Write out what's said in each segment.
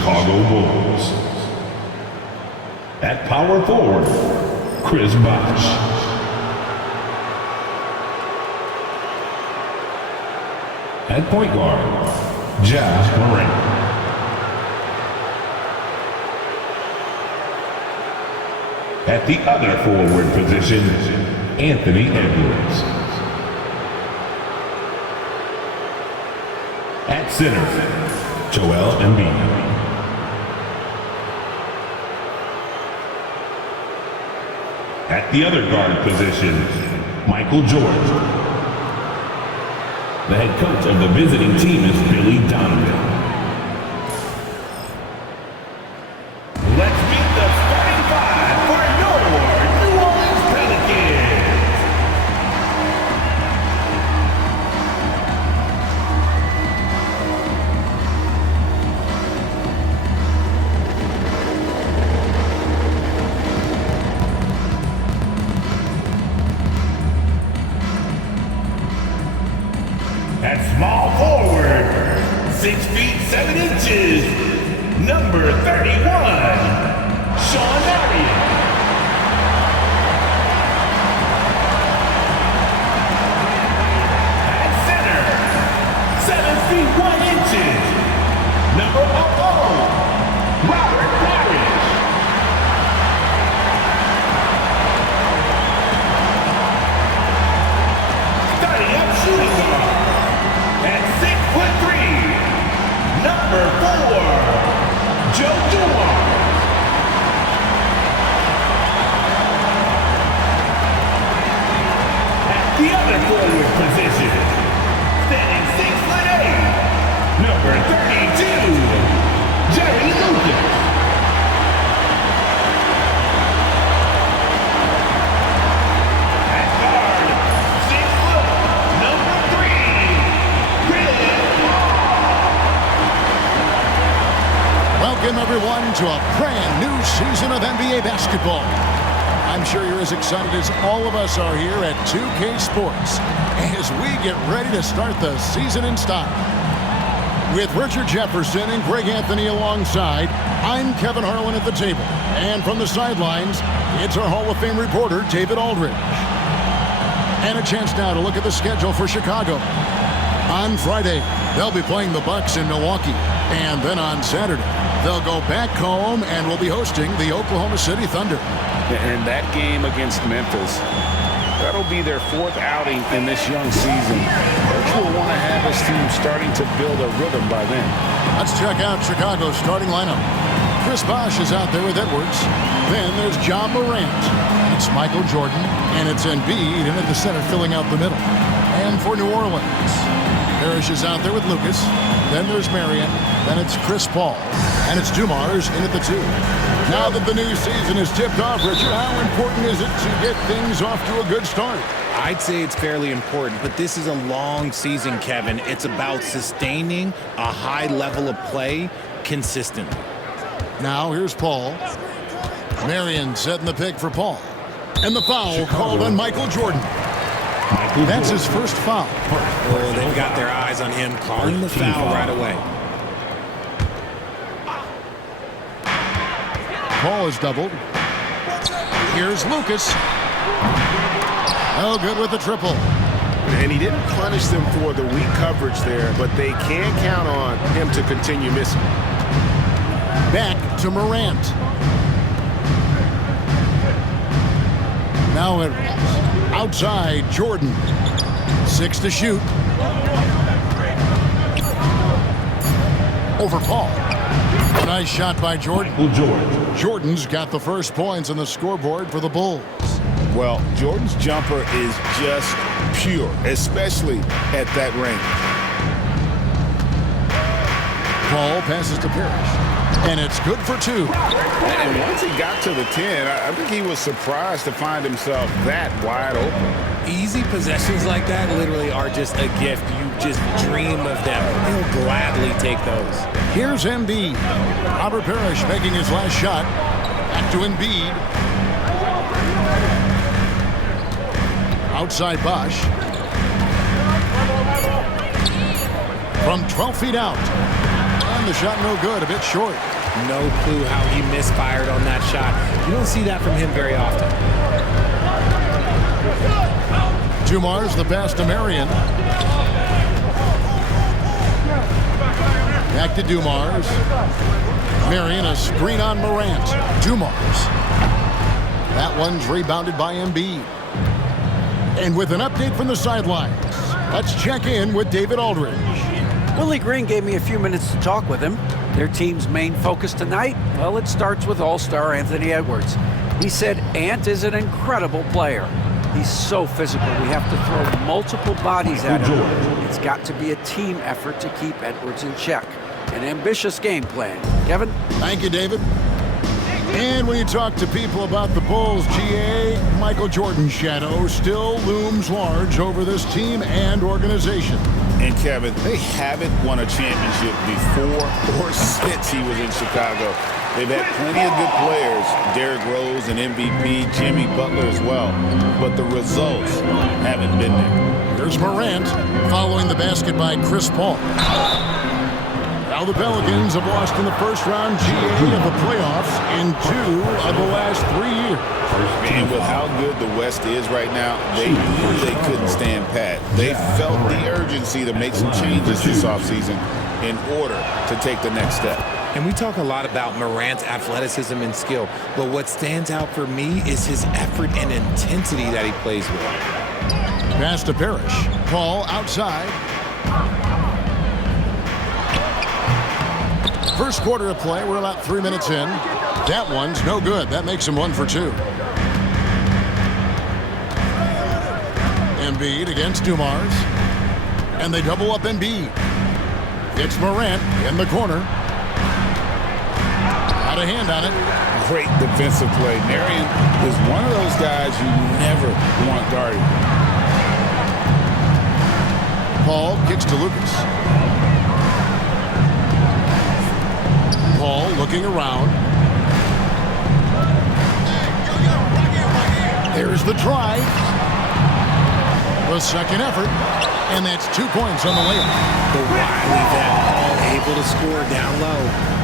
Chicago Bulls. At power forward, Chris Bosh. At point guard, Ja Morant. At the other forward position, Anthony Edwards. At center, Joel Embiid. At the other guard position, Michael Jordan. The head coach of the visiting team is Billy Donovan. Let's meet the starting five for your New Orleans Pelicans. At small forward, 6 feet 7 inches, number 31, Sean Marion. At center, 7 feet 1 inches, number 00, Robert Parrish. Starting up shooting guard. At 6'3", number 4, Joe Dumars. At the other forward position, standing 6'8", number 32, Jerry Lucas. At guard, 6 foot, number 3, Welcome, everyone, to a brand new season of NBA basketball. I'm sure you're as excited as all of us are here at 2K Sports as we get ready to start the season in style. With Richard Jefferson and Greg Anthony alongside, I'm Kevin Harlan at the table. And from the sidelines, it's our Hall of Fame reporter, David Aldridge. And a chance now to look at the schedule for Chicago. On Friday, they'll be playing the Bucks in Milwaukee. And then on Saturday, they'll go back home and will be hosting the Oklahoma City Thunder. And that game against Memphis, that'll be their 4th outing in this young season. Coach will want to have his team starting to build a rhythm by then. Let's check out Chicago's starting lineup. Chris Bosh is out there with Edwards. Then there's Ja Morant. It's Michael Jordan, and it's Embiid in at the center filling out the middle. And for New Orleans, Parrish is out there with Lucas. Then there's Marion. Then it's Chris Paul. And it's Dumars in at the 2. Now that the new season is tipped off, Richard, how important is it to get things off to a good start? I'd say it's fairly important, but this is a long season, Kevin. It's about sustaining a high level of play consistently. Now here's Paul. Marion setting the pick for Paul. And the foul called on Michael Jordan. That's his first foul. Oh, they've got their eyes on him, calling the foul right away. Paul is doubled. Here's Lucas. Oh, good with the triple. And he didn't punish them for the weak coverage there, but they can count on him to continue missing. Back to Morant. Now Edwards. Outside, Jordan. 6 to shoot. Over Paul. A nice shot by Jordan. Jordan's got the first points on the scoreboard for the Bulls. Well, Jordan's jumper is just pure, especially at that range. Paul passes to Parrish, and it's good for 2. And once he got to the 10, I think he was surprised to find himself that wide open. Easy possessions like that literally are just a gift. You just dream of them. He'll gladly take those. Here's Embiid. Robert Parrish making his last shot. Back to Embiid. Outside Bosh. From 12 feet out. And the shot no good, a bit short. No clue how he misfired on that shot. You don't see that from him very often. Dumars the pass to Marion. Back to Dumars. Marion, a screen on Morant. Dumars. That one's rebounded by Embiid. And with an update from the sidelines, let's check in with David Aldridge. Willie Green gave me a few minutes to talk with him. Their team's main focus tonight, well, it starts with All-Star Anthony Edwards. He said Ant is an incredible player. He's so physical, we have to throw multiple bodies at him. It's got to be a team effort to keep Edwards in check. An ambitious game plan. Kevin? Thank you, David. And when you talk to people about the Bulls, GA, Michael Jordan's shadow still looms large over this team and organization. And Kevin, they haven't won a championship before or since he was in Chicago. They've had plenty of good players, Derrick Rose and MVP, Jimmy Butler as well, but the results haven't been there. There's Morant following the basket by Chris Paul. Now the Pelicans have lost in the first round GA of the playoffs in 2 of the last 3 years. And with how good the West is right now, they knew they couldn't stand pat. They felt the urgency to make some changes this offseason in order to take the next step. And we talk a lot about Morant's athleticism and skill, but what stands out for me is his effort and intensity that he plays with. Pass to Parrish. Paul outside. First quarter of play, we're about 3 minutes in. That one's no good. That makes him 1 for 2. Embiid against Dumars. And they double up Embiid. It's Morant in the corner. Got a hand on it. Great defensive play. Marion is one of those guys you never want guarded. Paul kicks to Lucas. Paul looking around. There's the drive. The second effort. And that's 2 points on the layup. The wily vet, all able to score down low.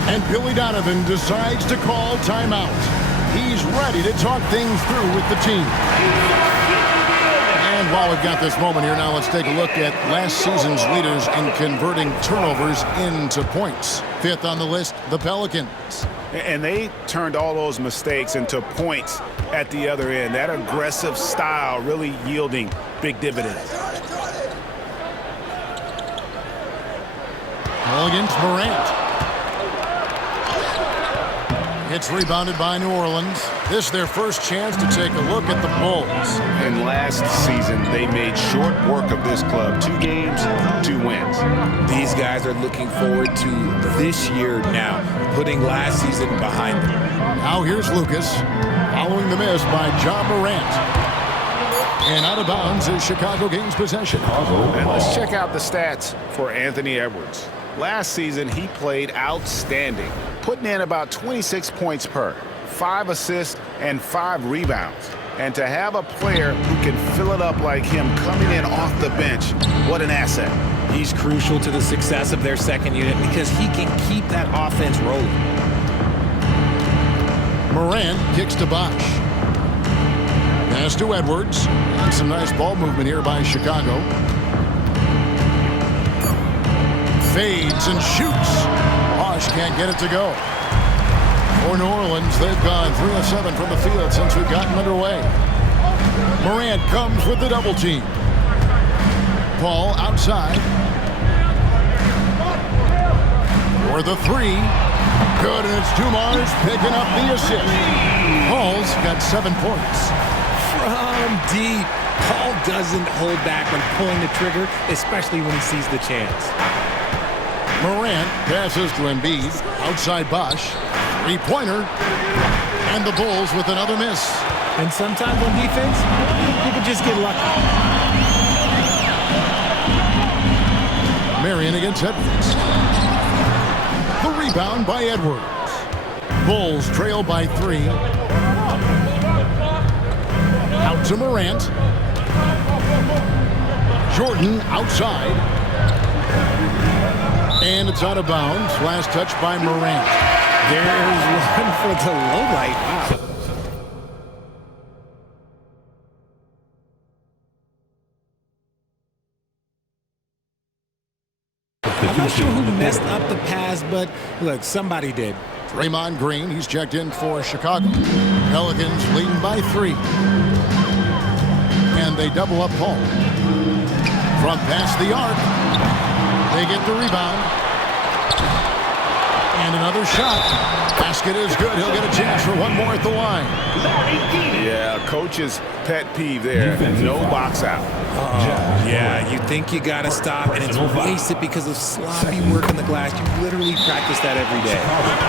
And Billy Donovan decides to call timeout. He's ready to talk things through with the team. And while we've got this moment here now, let's take a look at last season's leaders in converting turnovers into points. 5th on the list, the Pelicans. And they turned all those mistakes into points at the other end. That aggressive style really yielding big dividends. Ball against Morant. It's rebounded by New Orleans. This is their first chance to take a look at the Bulls. And last season, they made short work of this club. 2 games, 2 wins. These guys are looking forward to this year now, putting last season behind them. Now here's Lucas, following the miss by John Morant. And out of bounds is Chicago gains possession. And let's check out the stats for Anthony Edwards. Last season, he played outstanding, putting in about 26 points per, 5 assists, and 5 rebounds. And to have a player who can fill it up like him coming in off the bench, what an asset. He's crucial to the success of their second unit because he can keep that offense rolling. Morant kicks to Bosch. Pass to Edwards. And some nice ball movement here by Chicago. Fades and shoots. Bosch can't get it to go. For New Orleans, they've gone 3 of 7 from the field since we've gotten underway. Morant comes with the double team. Paul outside. For the 3. Good, and it's Dumars picking up the assist. Paul's got 7 points. From deep, Paul doesn't hold back when pulling the trigger, especially when he sees the chance. Morant passes to Embiid. Outside Bosch. 3-pointer. And the Bulls with another miss. And sometimes on defense, you can just get lucky. Marion against Edwards. The rebound by Edwards. Bulls trail by 3. Out to Morant. Jordan outside. And it's out of bounds. Last touch by Morant. There's one for the low light. Wow. I'm not sure who messed up the pass, but look, somebody did. Draymond Green, he's checked in for Chicago. Pelicans leading by 3. And they double up Paul. From past the arc. They get the rebound. And another shot. Basket is good. He'll get a chance for one more at the line. Yeah, coach's pet peeve there. No box out. Yeah, you think you got to stop, and it's wasted because of sloppy work on the glass. You literally practice that every day.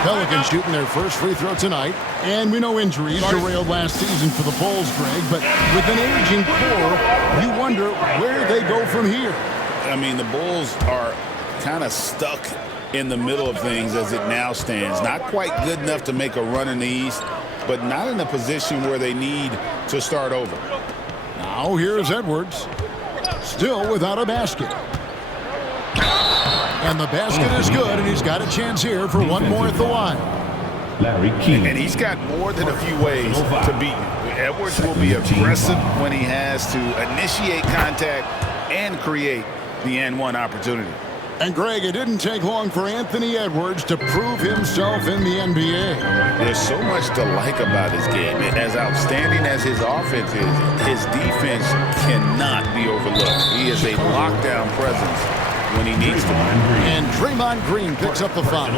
Pelicans shooting their first free throw tonight. And we know injuries derailed last season for the Bulls, Greg. But with an aging core, you wonder where they go from here. I mean, the Bulls are kind of stuck in the middle of things as it now stands. Not quite good enough to make a run in the East, but not in a position where they need to start over. Now here's Edwards, still without a basket. And the basket is good, and he's got a chance here for one more at the line. Larry Keane. And he's got more than a few ways to beat you. Edwards will be aggressive when he has to initiate contact and create the N1 opportunity. And Greg, it didn't take long for Anthony Edwards to prove himself in the NBA. There's so much to like about his game. And as outstanding as his offense is, his defense cannot be overlooked. He is a lockdown presence when he needs to. And Draymond Green picks up the foul.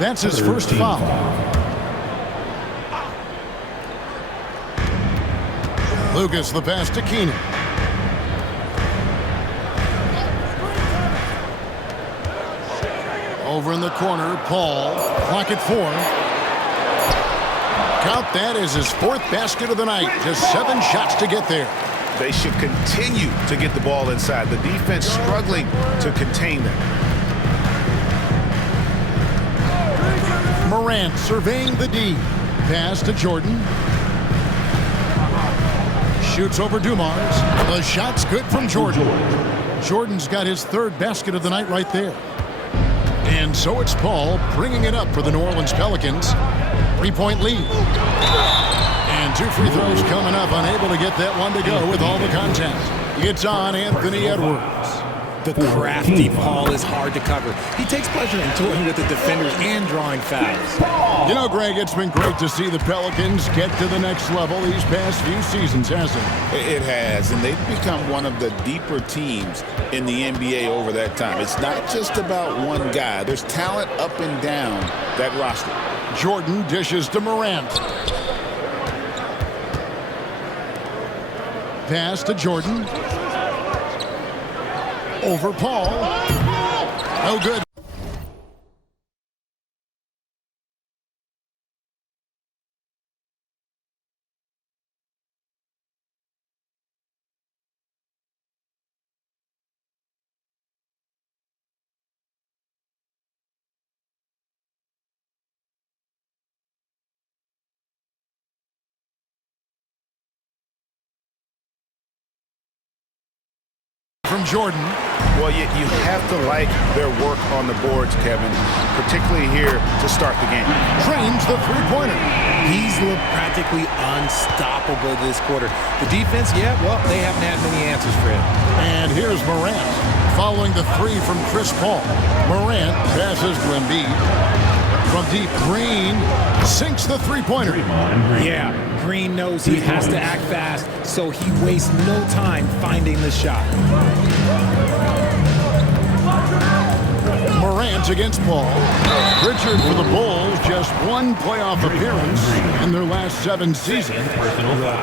That's his first foul. Lucas the pass to Keenan. Over in the corner, Paul. Clock at 4. Count that as his 4th basket of the night. Just 7 shots to get there. They should continue to get the ball inside. The defense struggling to contain them. Morant surveying the D. Pass to Jordan. Shoots over Dumars. The shot's good from Jordan. Jordan's got his 3rd basket of the night right there. And so it's Paul bringing it up for the New Orleans Pelicans. 3-point lead. And 2 free throws coming up. Unable to get that one to go with all the contact. It's on Anthony Edwards. The crafty Paul is hard to cover. He takes pleasure in toying with the defenders and drawing fouls. You know, Greg, it's been great to see the Pelicans get to the next level these past few seasons, hasn't it? It has, and they've become one of the deeper teams in the NBA over that time. It's not just about one guy. There's talent up and down that roster. Jordan dishes to Morant. Pass to Jordan. Over Paul. No good. From Jordan. Well, you have to like their work on the boards, Kevin, particularly here to start the game. Trains the three-pointer. He's looked practically unstoppable this quarter. The defense, yeah, well, they haven't had many answers for him. And here's Morant following the 3 from Chris Paul. Morant passes to Embiid. From deep, Green sinks the three-pointer. Yeah, Green knows he has to act fast, so he wastes no time finding the shot. Morant against Paul. Richard for the Bulls, just 1 playoff appearance in their last 7 seasons.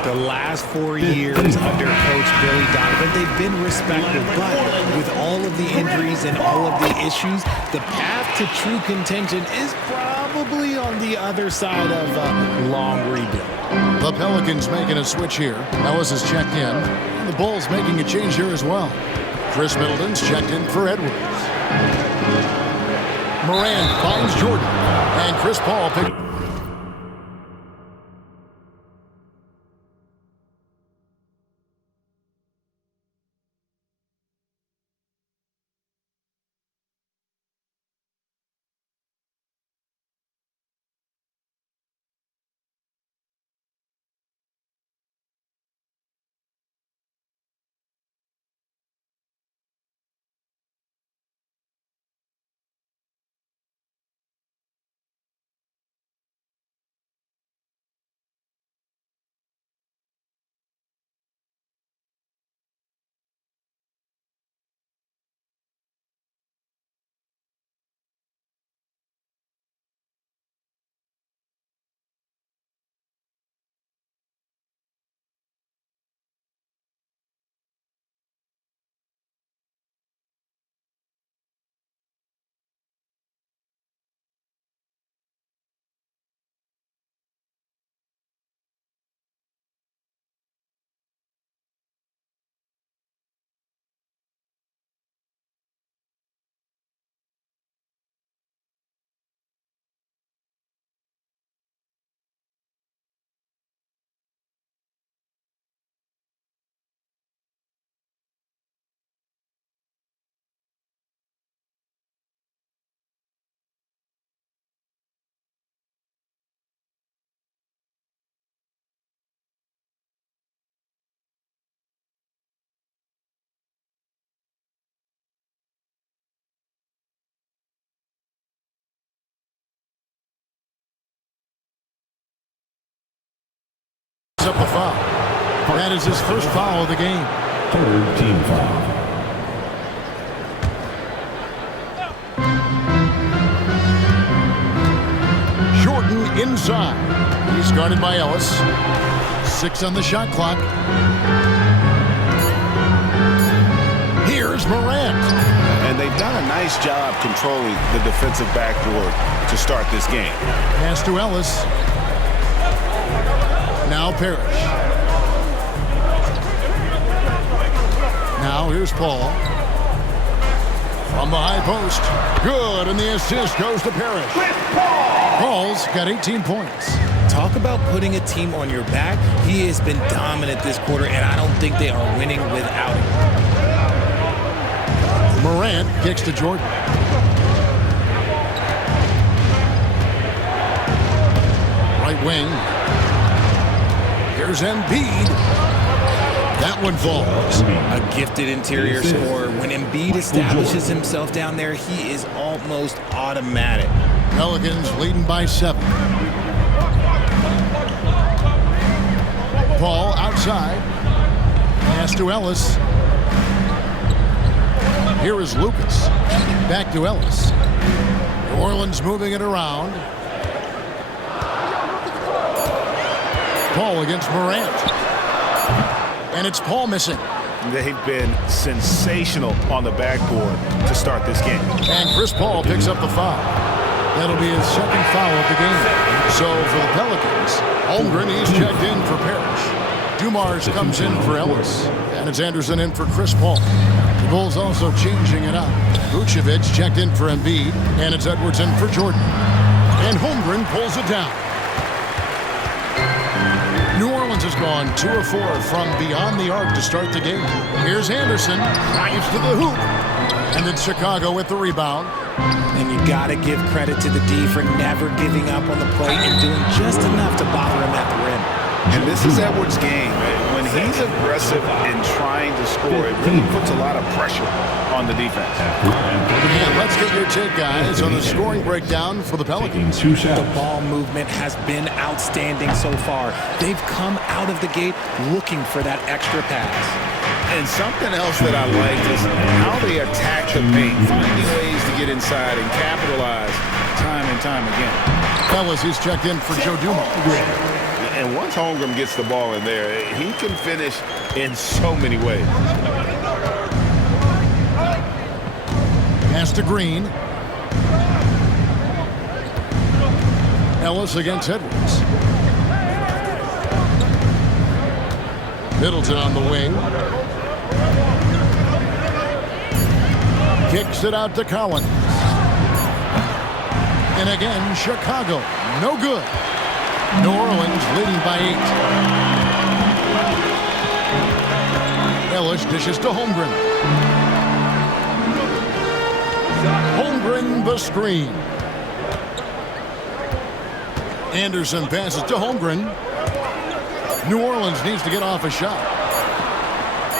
The last 4 years under Coach Billy Donovan, they've been respected, but with all of the injuries and all of the issues, the path to true contention is probably on the other side of a long rebuild. The Pelicans making a switch here. Ellis is checked in. And the Bulls making a change here as well. Chris Middleton's checked in for Edwards. Morant finds Jordan. And Chris Paul picks up the foul. That is his first foul of the game. Third team foul. Jordan inside. He's guarded by Ellis. 6 on the shot clock. Here's Morant. And they've done a nice job controlling the defensive backboard to start this game. Pass to Ellis. Now Parrish. Now here's Paul. From the high post. Good, and the assist goes to Parrish. Paul's got 18 points. Talk about putting a team on your back. He has been dominant this quarter, and I don't think they are winning without him. Morant kicks to Jordan. Right wing. Here's Embiid. That one falls. A gifted interior scorer. When Embiid establishes himself down there, he is almost automatic. Pelicans leading by 7. Paul outside. Pass to Ellis. Here is Lucas. Back to Ellis. New Orleans moving it around. Paul against Morant. And it's Paul missing. They've been sensational on the backboard to start this game. And Chris Paul picks up the foul. That'll be his second foul of the game. So for the Pelicans, Holmgren, he's checked in for Parrish. Dumars comes in for Ellis. And it's Anderson in for Chris Paul. The Bulls also changing it up. Vucevic checked in for Embiid. And it's Edwards in for Jordan. And Holmgren pulls it down. New Orleans has gone 2 of 4 from beyond the arc to start the game. Here's Anderson. Drives to the hoop. And it's Chicago with the rebound. And you got to give credit to the D for never giving up on the play and doing just enough to bother him at the rim. And this is Edwards' game. When he's aggressive and trying to score, it really puts a lot of pressure on the defense. And let's get your take, guys, on the scoring breakdown for the Pelicans. The ball movement has been outstanding so far. They've come out of the gate looking for that extra pass. And something else that I liked is how they attack the paint, finding ways to get inside and capitalize time and time again. Fellas, he's checked in for Joe Dumars. And once Holmgren gets the ball in there, he can finish in so many ways. Pass to Green. Ellis against Edwards. Middleton on the wing. Kicks it out to Collins. And again, Chicago. No good. New Orleans leading by 8. Ellis dishes to Holmgren. Holmgren the screen. Anderson passes to Holmgren. New Orleans needs to get off a shot.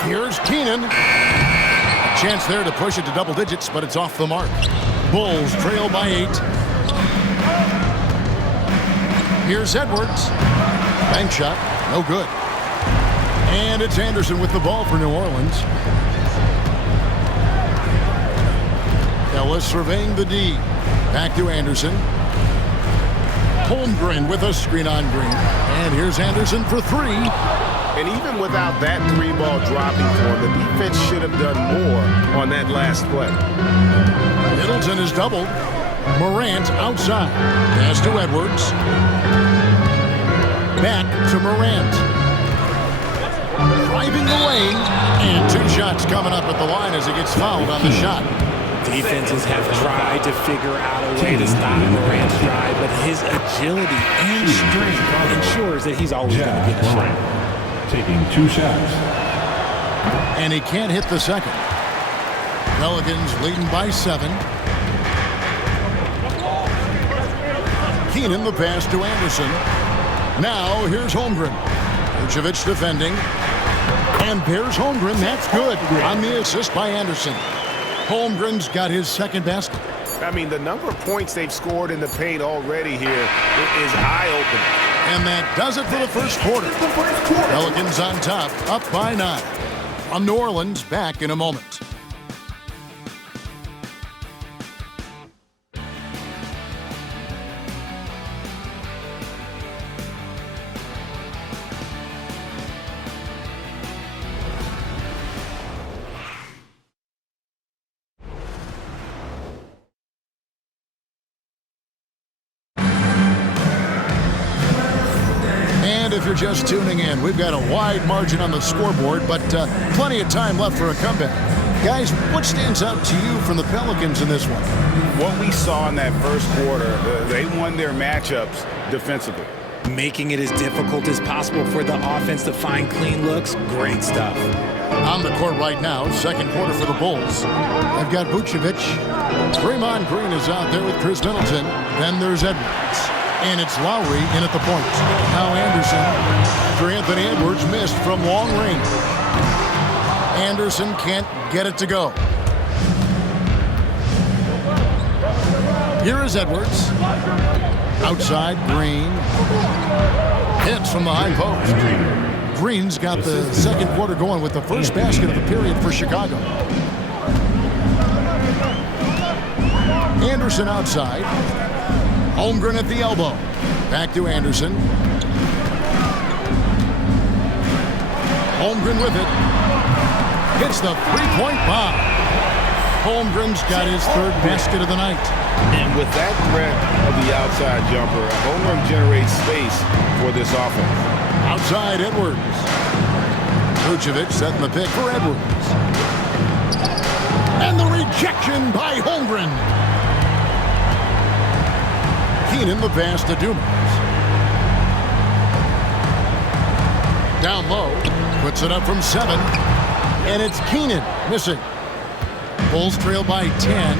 Here's Keenan. A chance there to push it to double digits, but it's off the mark. Bulls trail by 8. Here's Edwards. Bank shot. No good. And it's Anderson with the ball for New Orleans. Ellis surveying the D. Back to Anderson. Holmgren with a screen on Green. And here's Anderson for 3. And even without that 3-ball dropping for him, the defense should have done more on that last play. Middleton is doubled. Morant outside. Pass to Edwards. Back to Morant. Driving the lane. And 2 shots coming up at the line as he gets fouled on the shot. Defenses have tried to figure out a way to stop Morant's drive, but his agility and strength ensures that he's always going to get a shot. Taking 2 shots. And he can't hit the second. Pelicans leading by 7. Keenan the pass to Anderson. Now here's Holmgren. Vucevic defending. And there's Holmgren. That's good on the assist by Anderson. Holmgren's got his second basket. I mean, the number of points they've scored in the paint already here is eye-opening. And that does it for the first quarter. Pelicans on top, up by 9. From New Orleans, back in a moment. And if you're just tuning in, we've got a wide margin on the scoreboard, but plenty of time left for a comeback. Guys, what stands out to you from the Pelicans in this one? What we saw in that first quarter, they won their matchups defensively. Making it as difficult as possible for the offense to find clean looks. Great stuff. On the court right now, second quarter for the Bulls. They've got Vucevic. Draymond Green is out there with Chris Middleton. Then there's Edwards. And it's Lowry in at the point. Now Anderson, after Anthony Edwards missed from long range. Anderson can't get it to go. Here is Edwards. Outside, Green. Hits from the high post. Green's got the second quarter going with the first basket of the period for Chicago. Anderson outside. Holmgren at the elbow. Back to Anderson. Holmgren with it. Hits the three-point bomb. Holmgren's got his third basket of the night. And with that threat of the outside jumper, Holmgren generates space for this offense. Outside Edwards. Vucevic setting the pick for Edwards. And the rejection by Holmgren. Keenan the pass to Dumas. Down low. Puts it up from 7. And it's Keenan missing. Bulls trail by 10.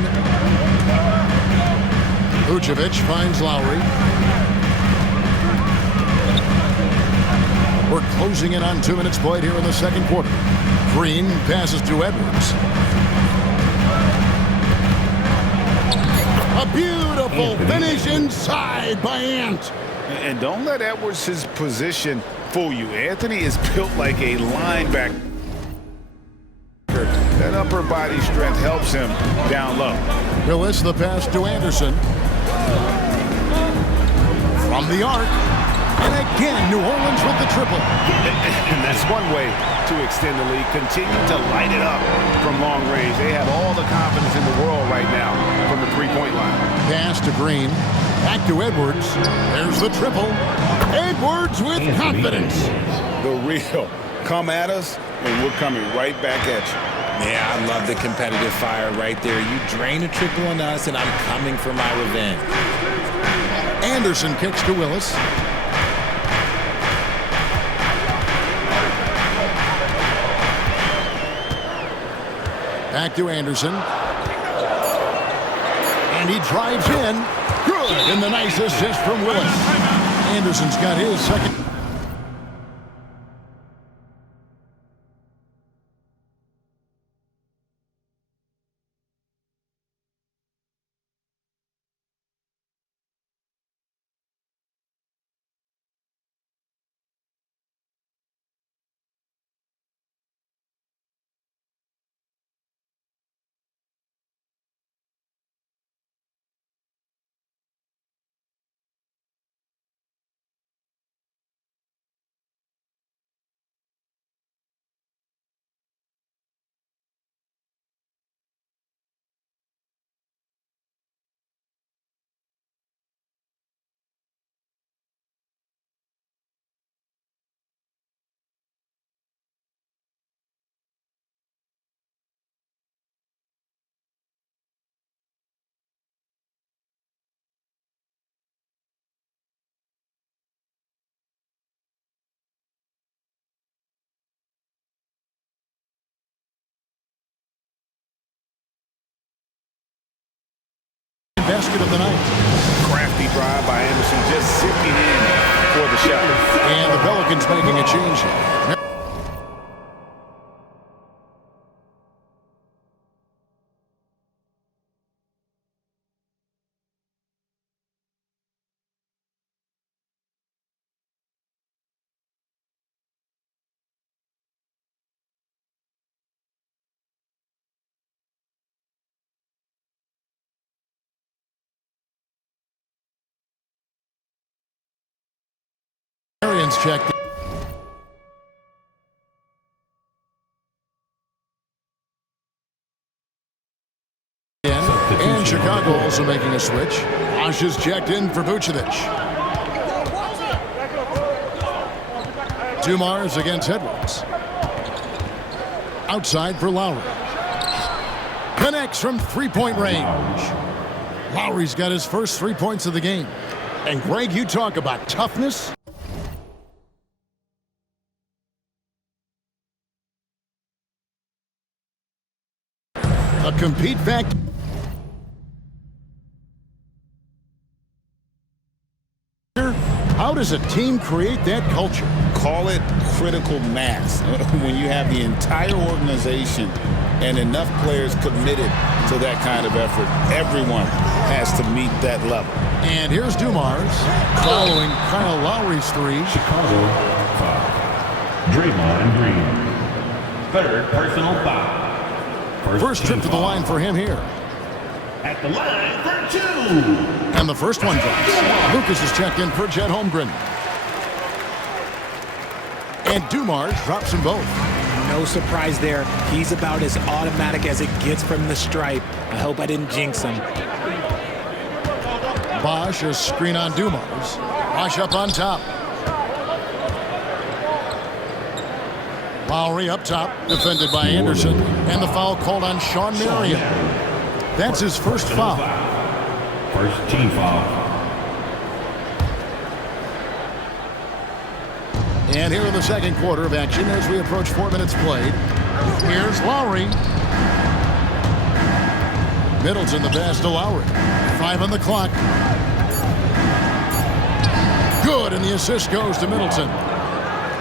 Vucevic finds Lowry. We're closing in on 2 minutes played here in the second quarter. Green passes to Edwards. A beautiful finish inside by Ant. And don't let Edwards' position fool you. Anthony is built like a linebacker. That upper body strength helps him down low. Willis the pass to Anderson. From the arc. And again, New Orleans with the triple. And that's one way to extend the lead. Continue to light it up from long range. They have all the confidence in the world right now from the three-point line. Pass to Green. Back to Edwards. There's the triple. Edwards with confidence. The real. Come at us, and we're coming right back at you. Yeah, I love the competitive fire right there. You drain a triple on us, and I'm coming for my revenge. Anderson kicks to Willis. Back to Anderson. And he drives in. Good. And the nice assist from Willis. Anderson's got his second. Basket of the night. Crafty drive by Anderson, just zipping in for the shot. And the Pelicans making a change. Pelicans checked in. And Chicago also making a switch. Bosh is checked in for Vucevic. Dumars against Edwards. Outside for Lowry. Connects from three-point range. Lowry's got his first 3 points of the game. And Greg, you talk about toughness. A compete factor. How does a team create that culture? Call it critical mass. When you have the entire organization and enough players committed to that kind of effort, everyone has to meet that level. And here's Dumars following Kyle Lowry's three. Chicago foul. Draymond Green. Third personal foul. First trip to the foul. line for him here. At the line for two. And the first one drops. Lucas is checked in for Chet Holmgren. And Dumars drops them both. No surprise there. He's about as automatic as it gets from the stripe. I hope I didn't jinx him. Bosh, a screen on Dumars. Bosh up on top. Lowry up top, defended by Anderson. And the foul called on Shawn Marion. That's his first foul. First team foul. And here in the second quarter of action as we approach 4 minutes played. Here's Lowry. Middleton the pass to Lowry. 5 on the clock. Good, and the assist goes to Middleton.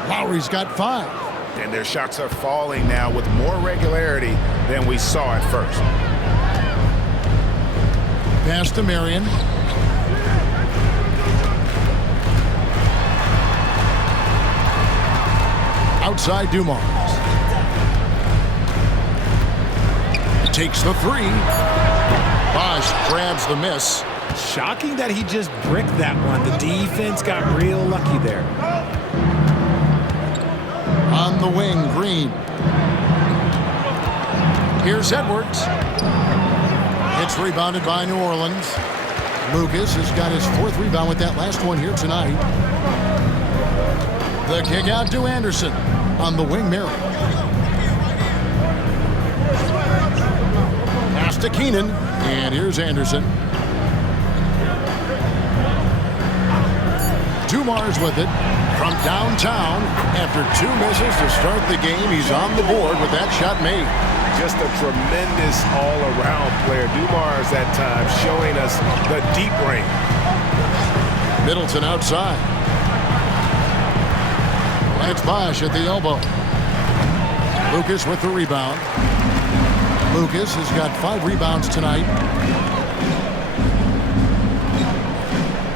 Lowry's got 5. And their shots are falling now with more regularity than we saw at first. Pass to Marion. Outside Dumars. Takes the three. Bosh grabs the miss. Shocking that he just bricked that one. The defense got real lucky there. On the wing, Green. Here's Edwards. It's rebounded by New Orleans. Lucas has got his 4th rebound with that last one here tonight. The kick out to Anderson. On the wing, Merrill. Pass to Keenan. And here's Anderson. Dumars with it from downtown. After 2 misses to start the game, he's on the board with that shot made. Just a tremendous all-around player. Dumars that time showing us the deep range. Middleton outside. And it's Bosh at the elbow. Lucas with the rebound. Lucas has got 5 rebounds tonight.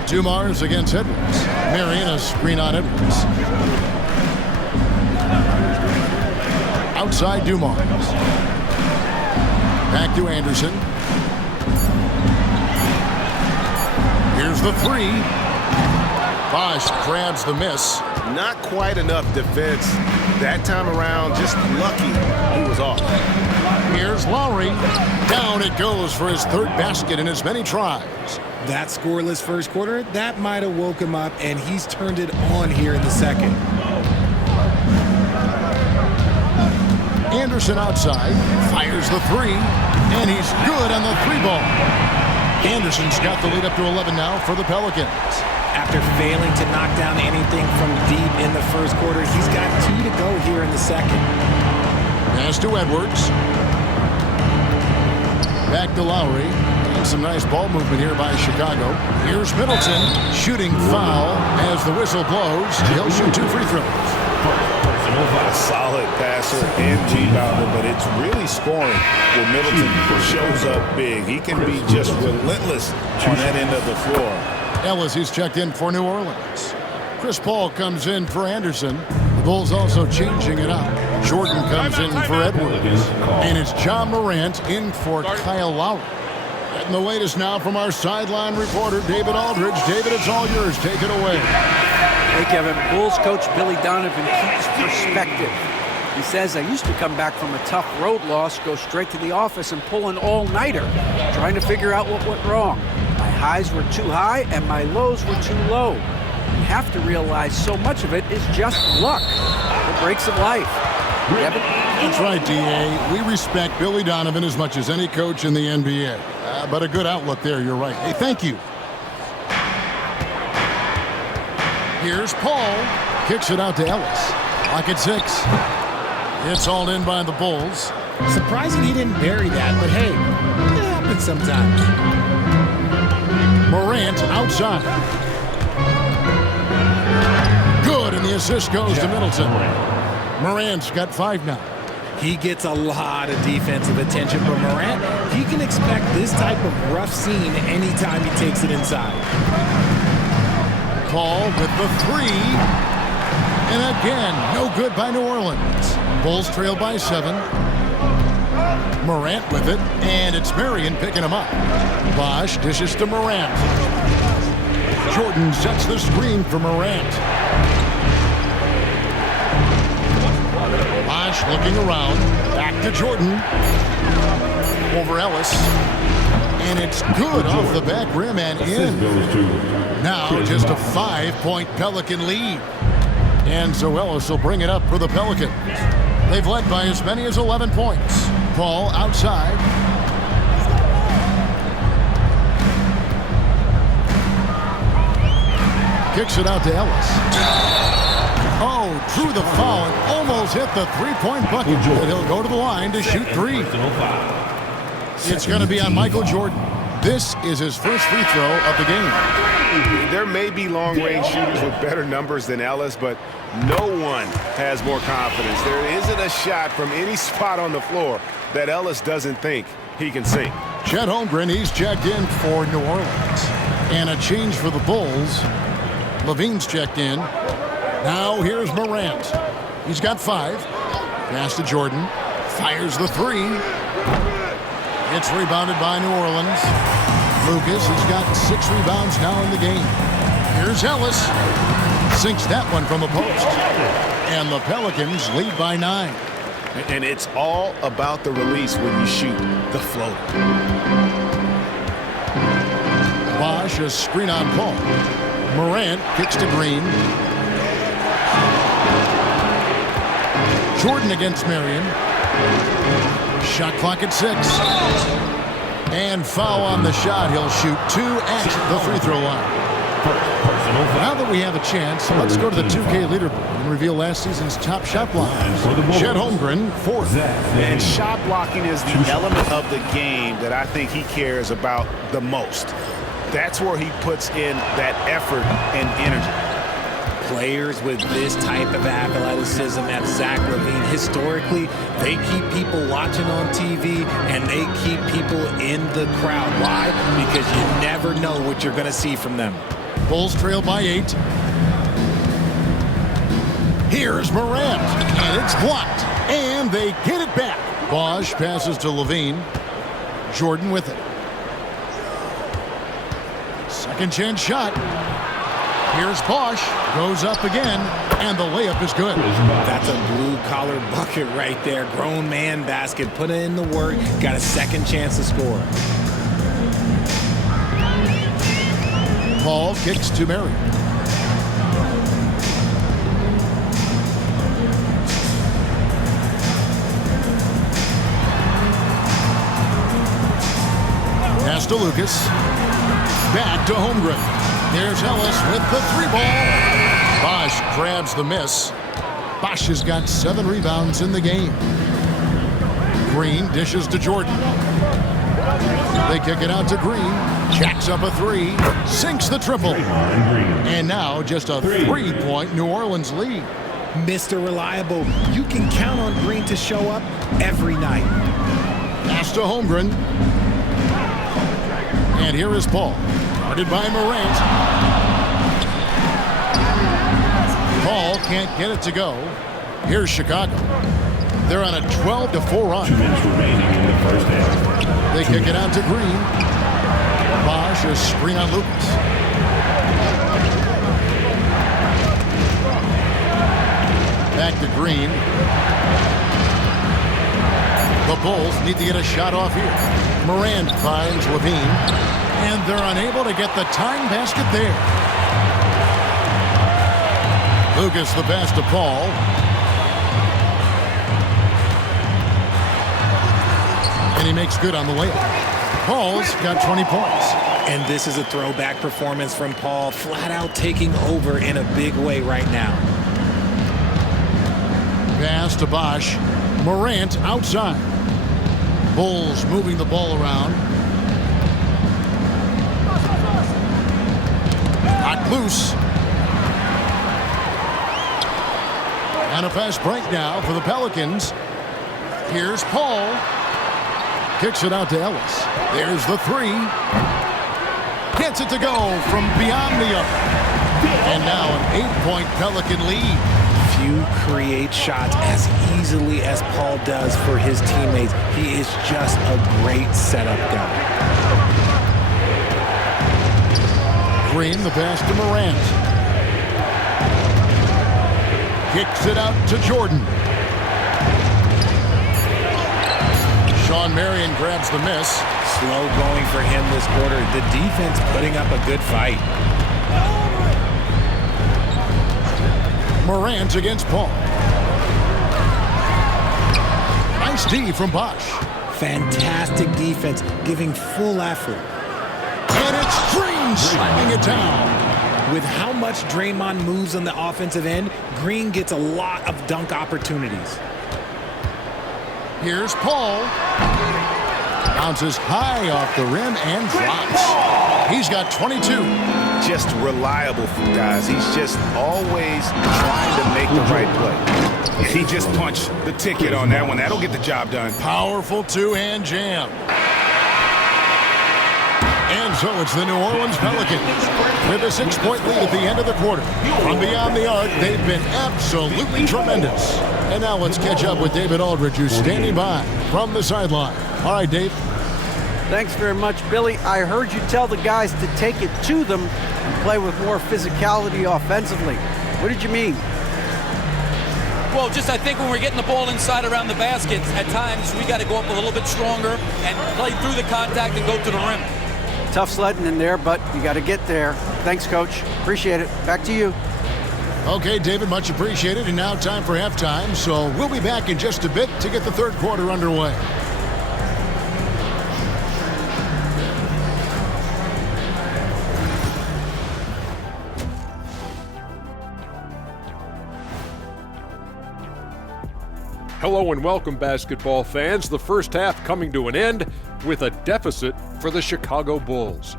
Dumars against Edwards. Marion a screen on Edwards. Outside Dumars. Back to Anderson. Here's the three. Bosh grabs the miss. Not quite enough defense that time around. Just lucky he was off. Here's Lowry. Down it goes for his 3rd basket in as many tries. That scoreless first quarter, that might have woke him up, and he's turned it on here in the second. Anderson outside, fires the three, and he's good on the 3-ball. Anderson's got the lead up to 11 now for the Pelicans. After failing to knock down anything from deep in the first quarter, he's got 2 to go here in the second. Pass to Edwards. Back to Lowry. And some nice ball movement here by Chicago. Here's Middleton. Shooting foul as the whistle blows. He'll shoot 2 free throws. A solid passer and rebounder, but it's really scoring when Middleton shows up big. He can be just relentless on that end of the floor. Ellis, he's checked in for New Orleans. Chris Paul comes in for Anderson. The Bulls also changing it up. Jordan comes in for Edwards. And it's John Morant in for Kyle Lowry. And the latest now from our sideline reporter, David Aldridge. David, it's all yours. Take it away. Hey, Kevin. Bulls coach Billy Donovan keeps perspective. He says, I used to come back from a tough road loss, go straight to the office and pull an all-nighter, trying to figure out what went wrong. My highs were too high and my lows were too low. You have to realize so much of it is just luck. The breaks of life. Kevin? That's right, D.A. We respect Billy Donovan as much as any coach in the NBA. But a good outlook there, you're right. Hey, thank you. Here's Paul. Kicks it out to Ellis. Clock at 6. It's hauled in by the Bulls. Surprising he didn't bury that, but hey, it happens sometimes. Morant outside. Good, and the assist goes to Middleton. Morant's got 5 now. He gets a lot of defensive attention from Morant. He can expect this type of rough scene anytime he takes it inside. Paul with the 3. And again, no good by New Orleans. Bulls trail by 7. Morant with it, and it's Marion picking him up. Bosh dishes to Morant. Jordan sets the screen for Morant. Bosh looking around. Back to Jordan. Over Ellis. And it's good off the back rim and in. Now just a 5-point Pelican lead. And so Ellis will bring it up for the Pelicans. They've led by as many as 11 points. Paul outside. Kicks it out to Ellis. Oh, drew the foul and almost hit the three-point bucket. But he'll go to the line to shoot 3. It's going to be on Michael Jordan. This is his first free throw of the game. There may be long-range shooters with better numbers than Ellis, but no one has more confidence. There isn't a shot from any spot on the floor that Ellis doesn't think he can sink. Chet Holmgren, he's checked in for New Orleans. And a change for the Bulls. Levine's checked in. Now here's Morant. He's got 5. Pass to Jordan. Fires the 3. It's rebounded by New Orleans. Lucas has got 6 rebounds now in the game. Here's Ellis. Sinks that one from the post. And the Pelicans lead by 9. And it's all about the release when you shoot the floater. Bosh, a screen on Paul. Morant kicks to Green. Jordan against Marion. Shot clock at 6. And foul on the shot. He'll shoot 2 at the free throw line. Now that we have a chance, let's go to the 2K leaderboard and reveal last season's top shot blockers. Chet Holmgren, 4th. And shot blocking is the element of the game that I think he cares about the most. That's where he puts in that effort and energy. Players with this type of athleticism at Zach LaVine, historically, they keep people watching on TV and they keep people in the crowd. Why? Because you never know what you're going to see from them. Bulls trail by 8. Here's Morant, and it's blocked, and they get it back. Bosh passes to Levine. Jordan with it. Second chance shot. Here's Bosh. Goes up again, and the layup is good. That's a blue-collar bucket right there. Grown man basket. Put in the work. Got a second chance to score. Paul kicks to Marion. Pass to Lucas. Back to Holmgren. There's Ellis with the 3-ball. Bosh grabs the miss. Bosh has got 7 rebounds in the game. Green dishes to Jordan. They kick it out to Green. Jacks up a 3. Sinks the triple. And now just a 3-point New Orleans lead. Mr. Reliable, you can count on Green to show up every night. Pass to Holmgren. And here is Paul. Guarded by Morant. Paul can't get it to go. Here's Chicago. They're on a 12-4 run. 2 minutes remaining in the first half. They kick it out to Green. Vicious screen on Lucas. Back to Green. The Bulls need to get a shot off here. Morant finds Levine. And they're unable to get the tying basket there. Lucas the pass to Paul. And he makes good on the layup. Paul's got 20 points. And this is a throwback performance from Paul, flat out taking over in a big way right now. Pass to Bosch. Morant outside. Bulls moving the ball around. Knocked loose. And a fast break now for the Pelicans. Here's Paul. Kicks it out to Ellis. There's the three. Gets it to go from beyond the arc. And now an 8-point Pelican lead. Few create shots as easily as Paul does for his teammates. He is just a great setup guy. Green, the pass to Morant. Kicks it out to Jordan. Sean Marion grabs the miss. Slow going for him this quarter. The defense putting up a good fight. Morant against Paul. Nice D from Bosch. Fantastic defense, giving full effort. And it's Green slamming it down. With how much Draymond moves on the offensive end, Green gets a lot of dunk opportunities. Here's Paul. Bounces high off the rim and drops. He's got 22. Just reliable, guys. He's just always trying to make the right play. He just punched the ticket on that one. That'll get the job done. Powerful two-hand jam. And so it's the New Orleans Pelicans with a 6-point lead at the end of the quarter. From beyond the arc, they've been absolutely tremendous. And now let's catch up with David Aldridge, who's standing by from the sideline. All right, Dave. Thanks very much, Billy. I heard you tell the guys to take it to them and play with more physicality offensively. What did you mean? Well, just I think when we're getting the ball inside around the baskets, at times we got to go up a little bit stronger and play through the contact and go to the rim. Tough sledding in there, but you got to get there. Thanks, Coach. Appreciate it. Back to you. Okay, David, much appreciated. And now time for halftime. So we'll be back in just a bit to get the third quarter underway. Hello and welcome, basketball fans. The first half coming to an end with a deficit for the Chicago Bulls.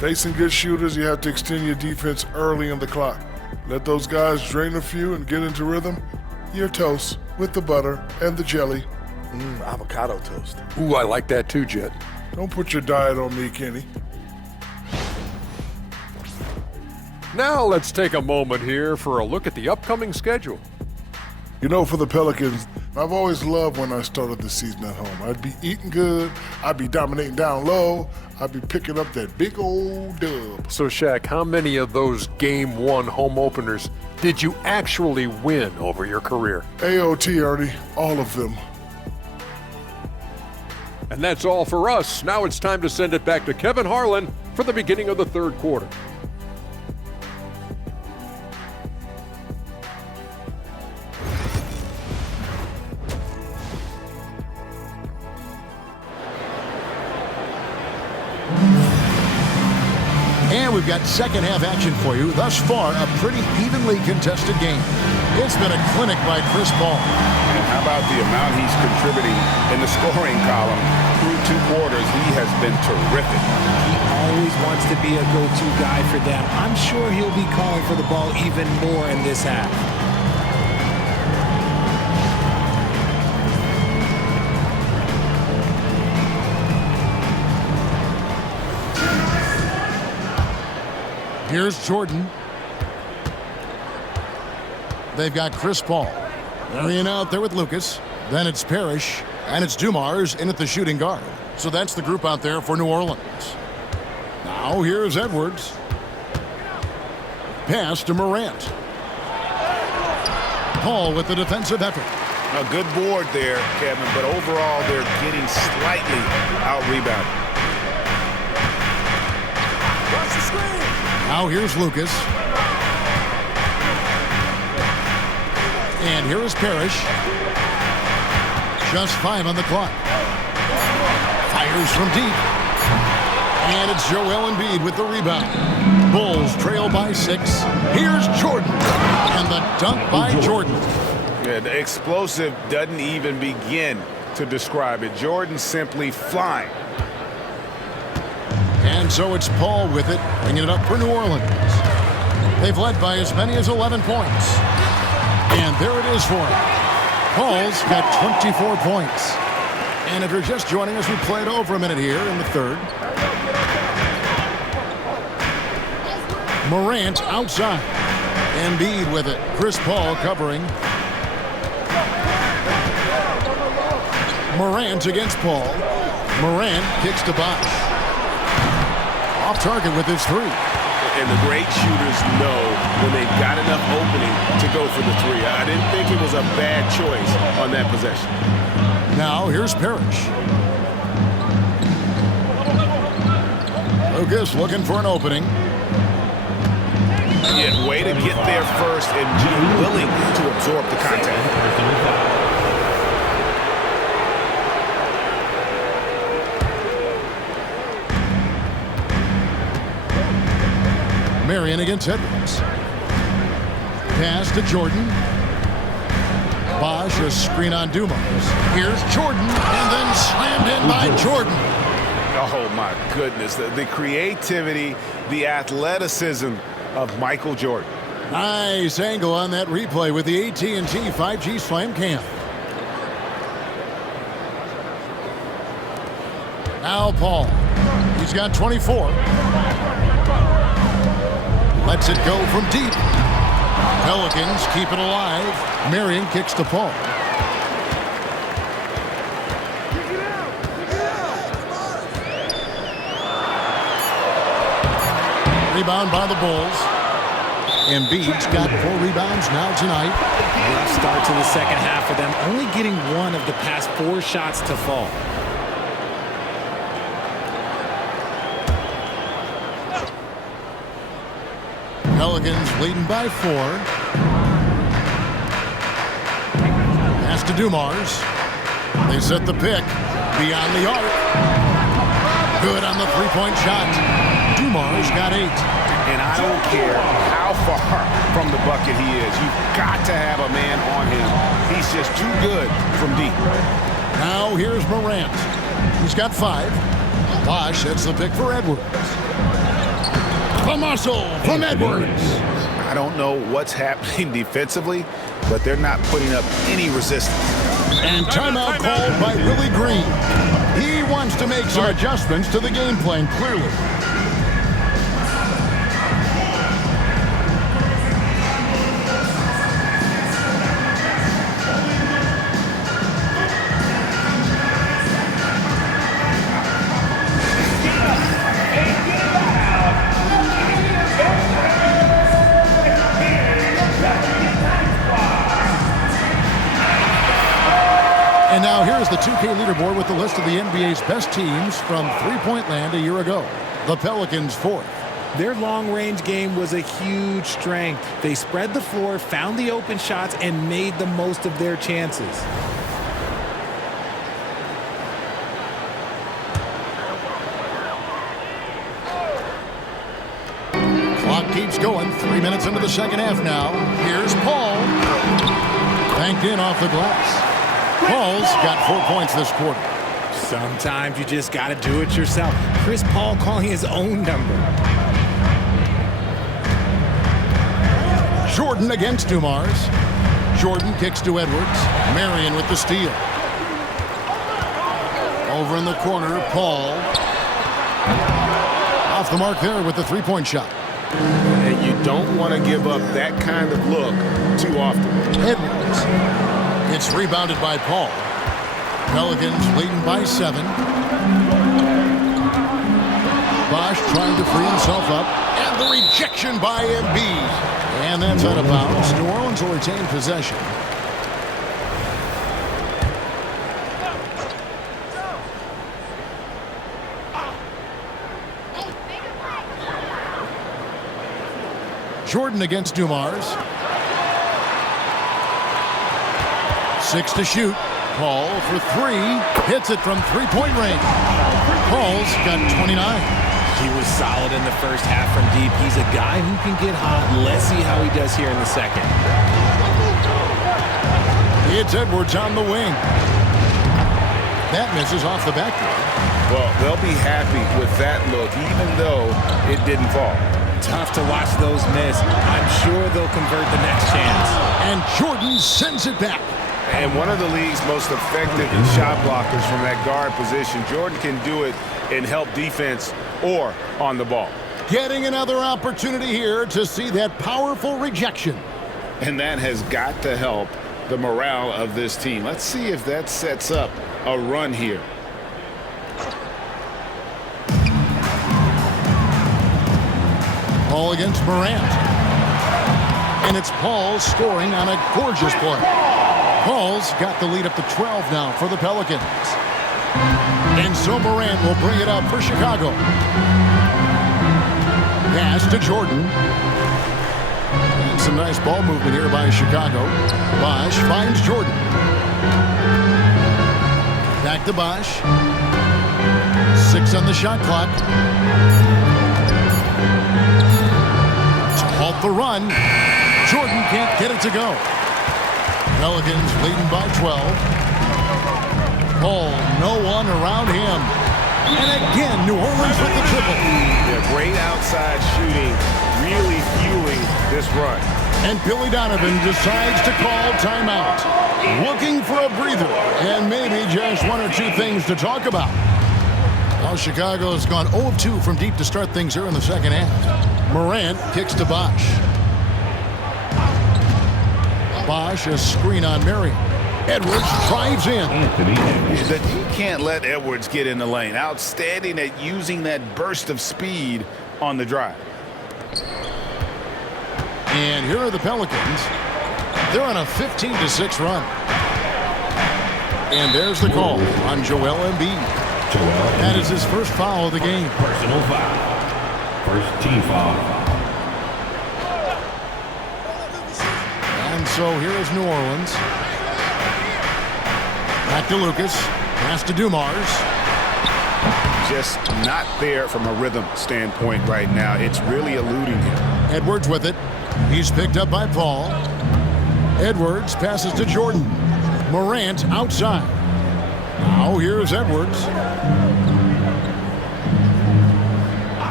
Facing good shooters, you have to extend your defense early in the clock. Let those guys drain a few and get into rhythm. You're toast with the butter and the jelly. Avocado toast. Ooh, I like that too, Jet. Don't put your diet on me, Kenny. Now let's take a moment here for a look at the upcoming schedule. You know, for the Pelicans, I've always loved when I started the season at home. I'd be eating good, I'd be dominating down low, I'd be picking up that big old dub. So, Shaq, how many of those Game 1 home openers did you actually win over your career? AOT, Ernie, all of them. And that's all for us. Now it's time to send it back to Kevin Harlan for the beginning of the third quarter. And we've got second half action for you. Thus far, a pretty evenly contested game. It's been a clinic by Chris Paul. And how about the amount he's contributing in the scoring column? Through 2 quarters, he has been terrific. He always wants to be a go-to guy for them. I'm sure he'll be calling for the ball even more in this half. Here's Jordan. They've got Chris Paul. Marion out there with Lucas. Then it's Parrish. And it's Dumars in at the shooting guard. So that's the group out there for New Orleans. Now here's Edwards. Pass to Morant. Paul with the defensive effort. A good board there, Kevin, but overall they're getting slightly out-rebounded. Watch the screen. Now here's Lucas. And here is Parrish. Just 5 on the clock. Fires from deep. And it's Joel Embiid with the rebound. Bulls trail by 6. Here's Jordan. And the dunk by Jordan. Yeah, the explosive doesn't even begin to describe it. Jordan simply flying. And so it's Paul with it, bringing it up for New Orleans. They've led by as many as 11 points. And there it is for him. Paul's got 24 points. And if you're just joining us, we played over a minute here in the third. Morant outside. Embiid with it. Chris Paul covering. Morant against Paul. Morant kicks to Bosh. Off target with his 3. And the great shooters know when they've got enough opening to go for the 3. I didn't think it was a bad choice on that possession. Now here's Parrish. Lucas looking for an opening. Yeah, way to get there first and be willing to absorb the contact. Marion against Edwards. Pass to Jordan. Bosh, a screen on Dumars. Here's Jordan, and then slammed in by Jordan. Oh, my goodness. The creativity, the athleticism of Michael Jordan. Nice angle on that replay with the AT&T 5G Slam Cam. Now Paul. He's got 24. Lets it go from deep. Pelicans keep it alive. Marion kicks to Paul. Rebound by the Bulls. Embiid's got 4 rebounds now tonight. Rough start to the second half for them, only getting 1 of the past 4 shots to fall. Pelicans leading by 4. Pass to Dumars. They set the pick beyond the arc. Good on the 3-point shot. Dumars got 8. And I don't care how far from the bucket he is. You've got to have a man on him. He's just too good from deep. Now here's Morant. He's got 5. Bosh sets the pick for Edwards. The muscle from Edwards. I don't know what's happening defensively, but they're not putting up any resistance. And timeout called by Willie Green. He wants to make some adjustments to the game plan, clearly. And now here's the 2K leaderboard with the list of the NBA's best teams from three-point land a year ago. The Pelicans 4th. Their long-range game was a huge strength. They spread the floor, found the open shots, and made the most of their chances. Clock keeps going. 3 minutes into the second half now. Here's Paul. Banked in off the glass. Paul's got 4 points this quarter. Sometimes you just got to do it yourself. Chris Paul calling his own number. Jordan against Dumars. Jordan kicks to Edwards. Marion with the steal. Over in the corner, Paul. Off the mark there with the 3-point shot. And you don't want to give up that kind of look too often. Edwards. It's rebounded by Paul. Pelicans leading by 7. Bosch trying to free himself up. And the rejection by Embiid. And that's out of bounds. New Orleans will retain possession. Jordan against Dumars. 6 to shoot. Paul for 3. Hits it from three-point range. Paul's got 29. He was solid in the first half from deep. He's a guy who can get hot. Let's see how he does here in the second. It's Edwards on the wing. That misses off the backboard. Well, they'll be happy with that look, even though it didn't fall. Tough to watch those miss. I'm sure they'll convert the next chance. And Jordan sends it back. And one of the league's most effective shot blockers from that guard position. Jordan can do it in help defense or on the ball. Getting another opportunity here to see that powerful rejection. And that has got to help the morale of this team. Let's see if that sets up a run here. Paul against Morant. And it's Paul scoring on a gorgeous play. Paul's got the lead up to 12 now for the Pelicans. And so Morant will bring it up for Chicago. Pass to Jordan. And some nice ball movement here by Chicago. Bosch finds Jordan. Back to Bosch. 6 on the shot clock. To halt the run. Jordan can't get it to go. Pelicans leading by 12. Paul, no one around him. And again, New Orleans with the triple. Yeah, great outside shooting, really fueling this run. And Billy Donovan decides to call timeout. Looking for a breather and maybe just 1 or 2 things to talk about. Well, Chicago has gone 0 of 2 from deep to start things here in the second half. Morant kicks to Bosch. Bosch, a screen on Marion. Edwards drives in. You can't let Edwards get in the lane. Outstanding at using that burst of speed on the drive. And here are the Pelicans. They're on a 15-6 run. And there's the call on Joel Embiid. That is his first foul of the game. Personal foul. First team foul. And so here is New Orleans. Back to Lucas. Pass to Dumars. Just not there from a rhythm standpoint right now. It's really eluding him. Edwards with it. He's picked up by Paul. Edwards passes to Jordan. Morant outside. Now here's Edwards.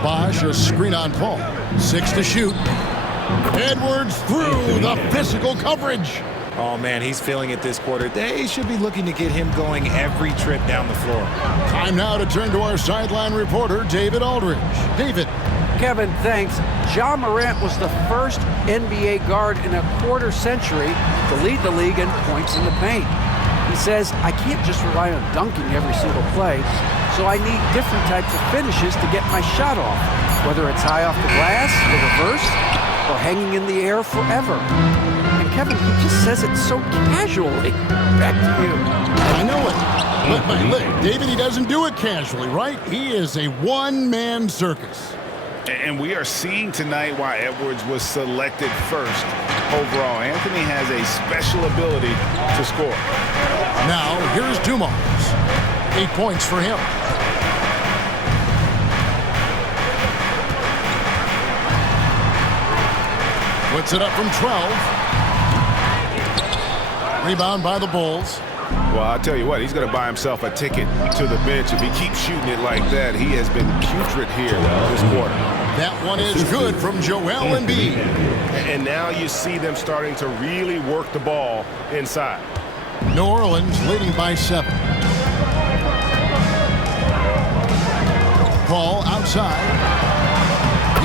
Bosch, a screen on Paul. 6 to shoot. Edwards through the physical coverage. Oh, man, he's feeling it this quarter. They should be looking to get him going every trip down the floor. Time now to turn to our sideline reporter, David Aldridge. David. Kevin, thanks. Ja Morant was the first NBA guard in a quarter century to lead the league in points in the paint. He says, I can't just rely on dunking every single play, so I need different types of finishes to get my shot off, whether it's high off the glass, the reverse, or hanging in the air forever. And Kevin, he just says it so casually. Back to you. I know it. But look, David, he doesn't do it casually, right? He is a one-man circus. And we are seeing tonight why Edwards was selected first overall. Anthony has a special ability to score. Now, here's Dumars. 8 points for him. Puts it up from 12. Rebound by the Bulls. Well, I'll tell you what, he's going to buy himself a ticket to the bench. If he keeps shooting it like that, he has been putrid here this quarter. That one is good from Joel Embiid. And now you see them starting to really work the ball inside. New Orleans leading by 7. Paul outside.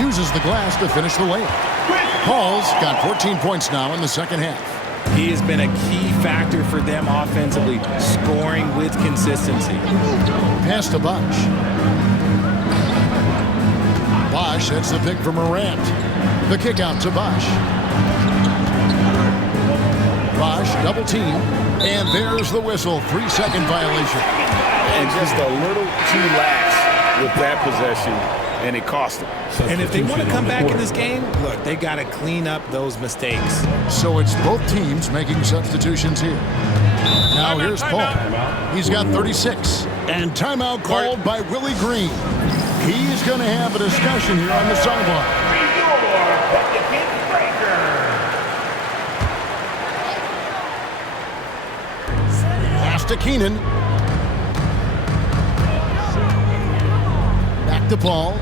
Uses the glass to finish the layup. Paul's got 14 points now in the second half. He has been a key factor for them offensively, scoring with consistency. Pass to Bosch. Bosch sets the pick for Morant. The kick out to Bosch. Bosch double team. And there's the whistle. 3-second violation. And just a little too lax with that possession, and it cost them. And if they want to come back in this game, look, they got to clean up those mistakes. So it's both teams making substitutions here. Now here's Paul. He's got 36. And timeout called by Willie Green. He's going to have a discussion here on the sideline. Pass to Keenan. Back to Paul.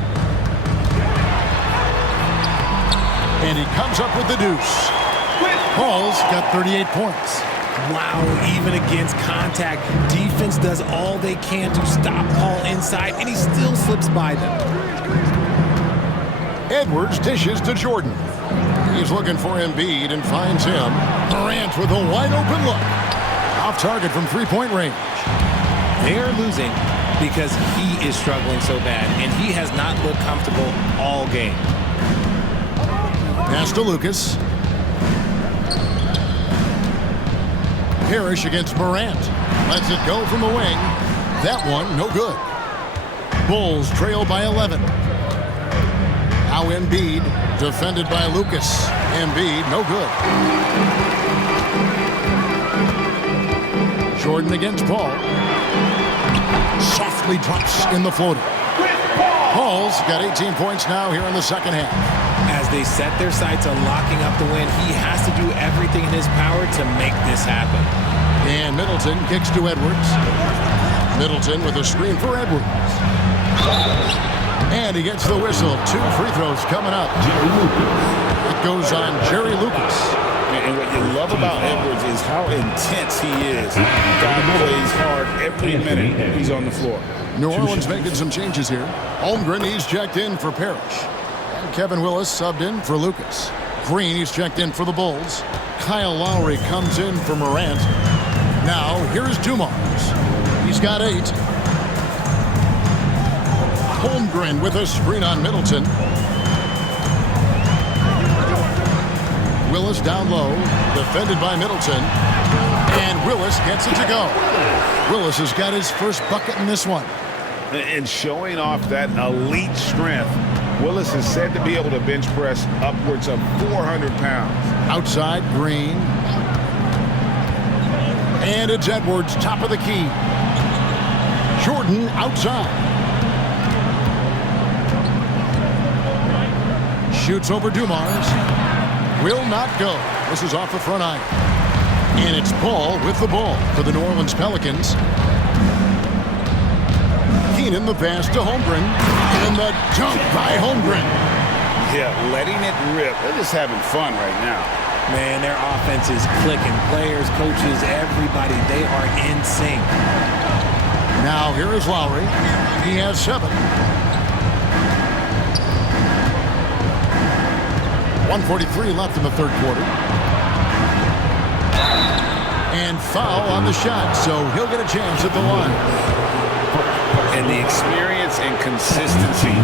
And he comes up with the deuce. Paul's got 38 points. Wow, even against contact, defense does all they can to stop Paul inside, and he still slips by them. Edwards dishes to Jordan. He's looking for Embiid and finds him. Morant with a wide-open look. Off target from three-point range. They're losing because he is struggling so bad, and he has not looked comfortable all game. Pass to Lucas. Parrish against Morant. Lets it go from the wing. That one, no good. Bulls trail by 11. Now Embiid, defended by Lucas. Embiid, no good. Jordan against Paul. Softly drops in the floater. Paul's got 18 points now here in the second half. As they set their sights on locking up the win, he has to do everything in his power to make this happen. And Middleton kicks to Edwards. Middleton with a screen for Edwards. And he gets the whistle. 2 free throws coming up. It goes on Jerry Lucas. And what you love about Edwards is how intense he is. God plays hard every minute he's on the floor. New Orleans making some changes here. Holmgren, he's checked in for Parrish. And Kevin Willis subbed in for Lucas. Green, he's checked in for the Bulls. Kyle Lowry comes in for Morant. Now, here's Dumars. He's got 8. Holmgren with a screen on Middleton. Willis down low, defended by Middleton. And Willis gets it to go. Willis has got his first bucket in this one. And showing off that elite strength, Willis is said to be able to bench press upwards of 400 pounds. Outside, Green. And it's Edwards, top of the key. Jordan outside. Shoots over Dumars. Will not go. This is off the front iron. And it's Paul with the ball for the New Orleans Pelicans. Keenan the pass to Holmgren. And the dunk by Holmgren. Yeah, letting it rip. They're just having fun right now. Man, their offense is clicking. Players, coaches, everybody, they are in sync. Now here is Lowry. He has 7. 1:43 left in the third quarter. And foul on the shot, so he'll get a chance at the line. And the experience and consistency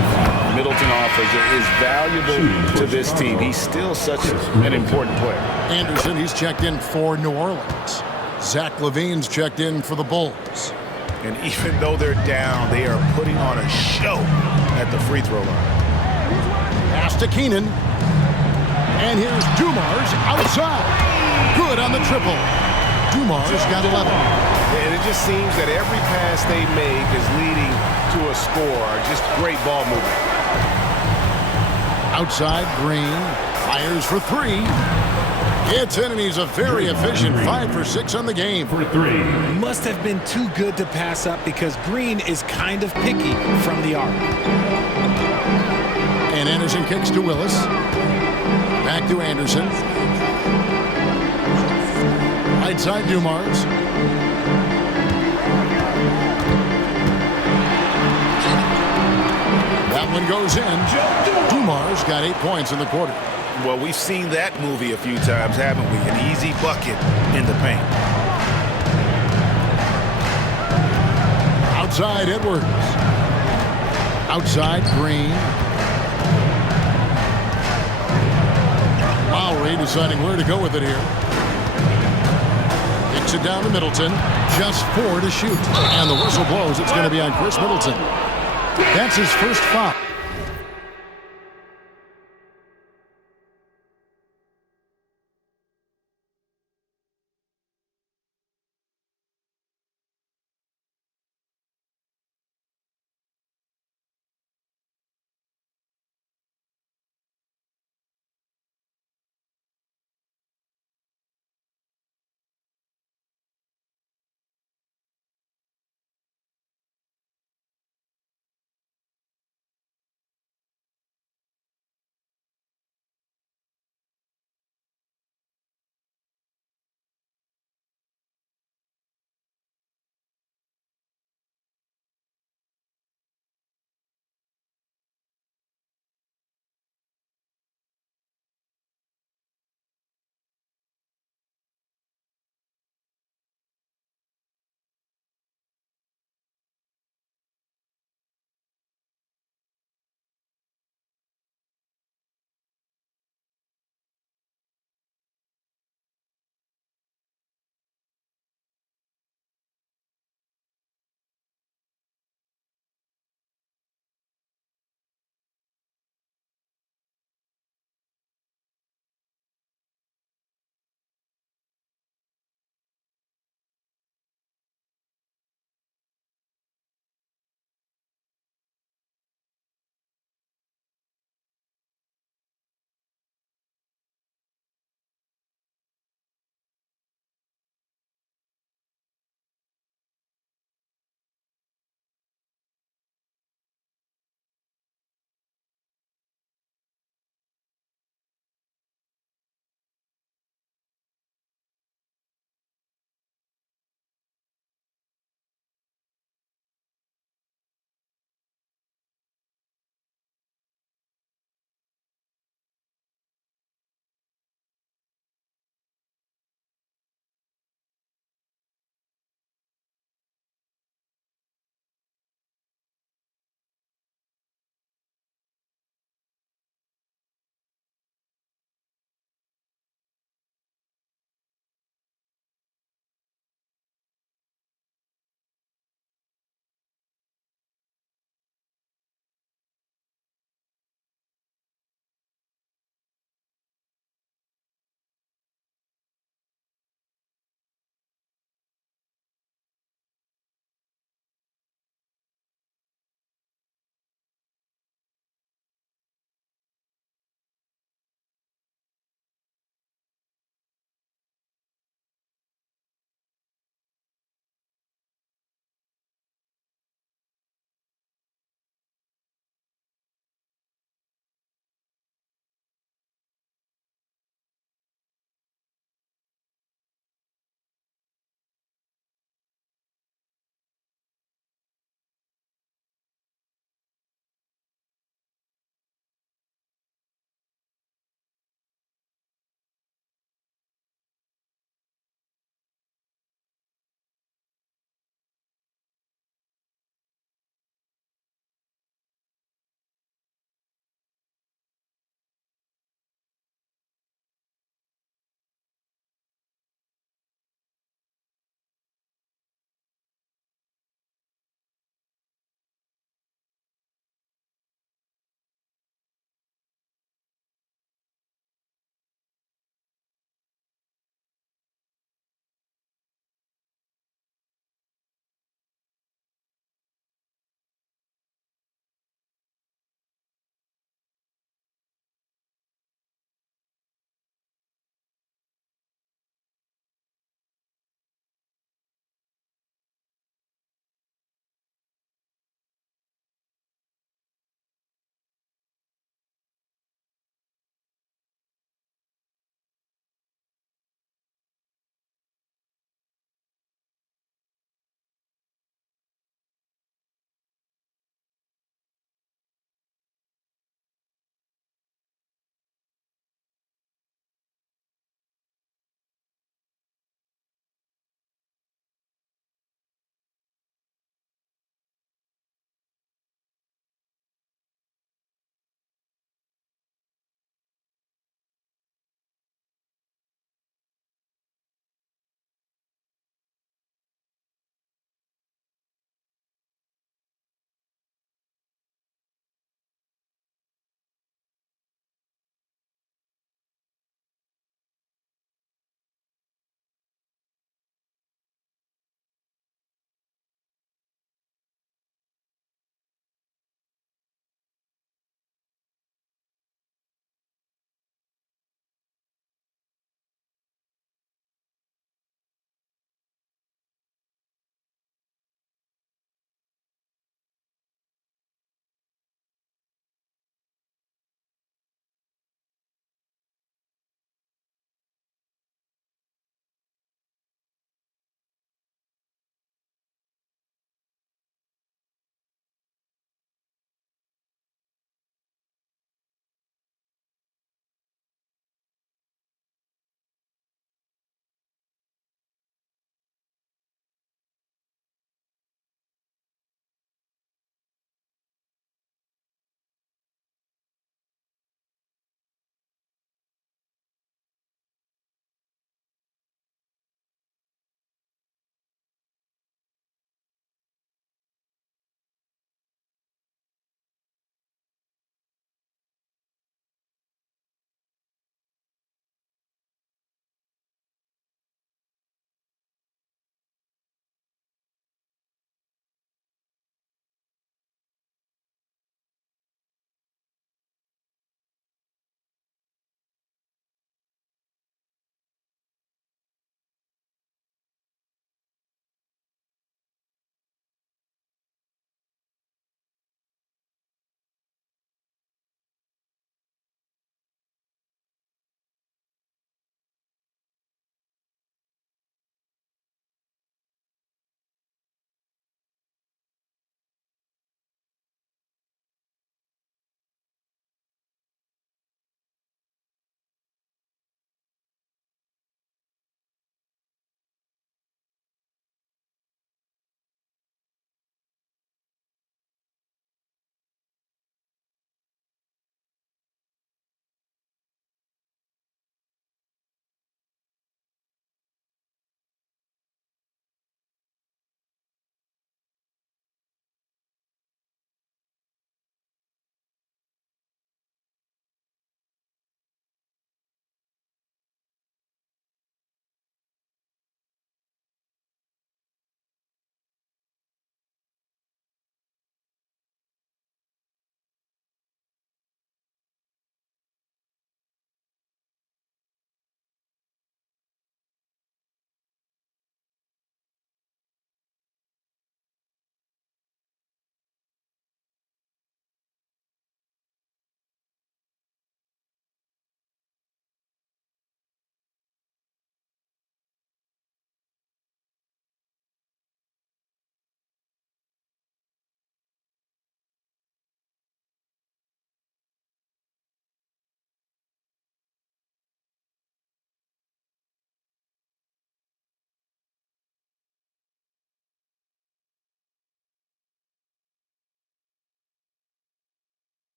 Middleton offers is valuable to this team. He's still such an important player. Anderson, he's checked in for New Orleans. Zach LaVine's checked in for the Bulls. And even though they're down, they are putting on a show at the free throw line. Pass to Keenan. And here's Dumars outside. Good on the triple. Dumars got 11. And it just seems that every pass they make is leading to a score. Just great ball movement. Outside, Green fires for 3. Gets in, and he's a very efficient 5 for 6 on the game. For 3. Must have been too good to pass up because Green is kind of picky from the arc. And Anderson kicks to Willis. Back to Anderson. Right side, Dumars. That one goes in. Dumars got 8 points in the quarter. Well, we've seen that movie a few times, haven't we? An easy bucket in the paint. Outside, Edwards. Outside, Green. referee deciding where to go with it here. Kicks it down to Middleton. Just 4 to shoot. And the whistle blows. It's going to be on Chris Middleton. That's his first foul.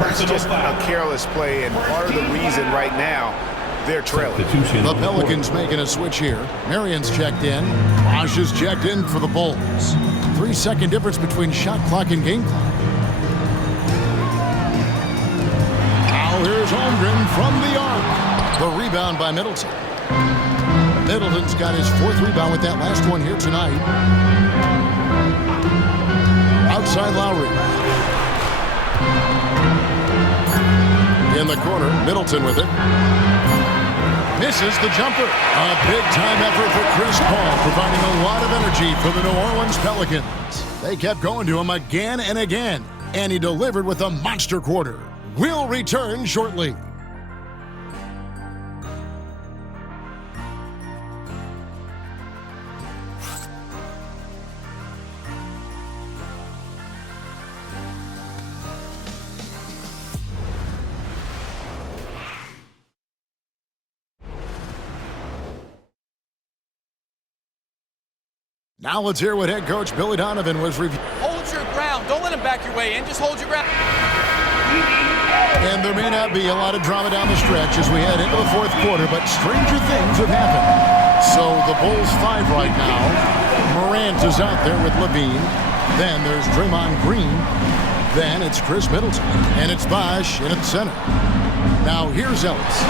That's just a careless play, and part of the reason right now they're trailing. The Pelicans making a switch here. Marion's checked in. Bosch is checked in for the Bulls. 3-second difference between shot clock and game clock. Now here's Holmgren from the arc. The rebound by Middleton. Middleton's got his 4th rebound with that last one here tonight. Outside Lowry. In the corner, Middleton with it. Misses the jumper. A big-time effort for Chris Paul, providing a lot of energy for the New Orleans Pelicans. They kept going to him again and again, and he delivered with a monster quarter. We'll return shortly. Now let's hear what head coach Billy Donovan was reviewing. Hold your ground. Don't let him back your way in. Just hold your ground. And there may not be a lot of drama down the stretch as we head into the 4th quarter, but stranger things have happened. So the Bulls 5 right now. Morant is out there with Levine. Then there's Draymond Green. Then it's Chris Middleton. And it's Bosch in at center. Now here's Ellis.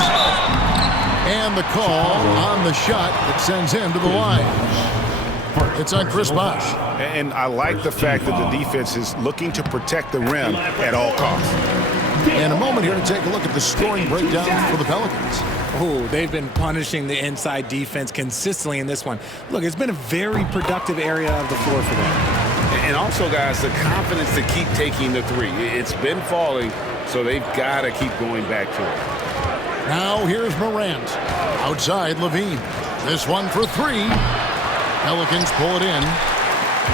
And the call on the shot that sends him to the line. It's on Chris Bosch. And I like the fact that the defense is looking to protect the rim at all costs. And a moment here to take a look at the scoring breakdown for the Pelicans. Oh, they've been punishing the inside defense consistently in this one. Look, it's been a very productive area of the floor for them. And also, guys, the confidence to keep taking the 3. It's been falling, so they've got to keep going back to it. Now here's Morant. Outside Levine. This one for 3. Pelicans pull it in.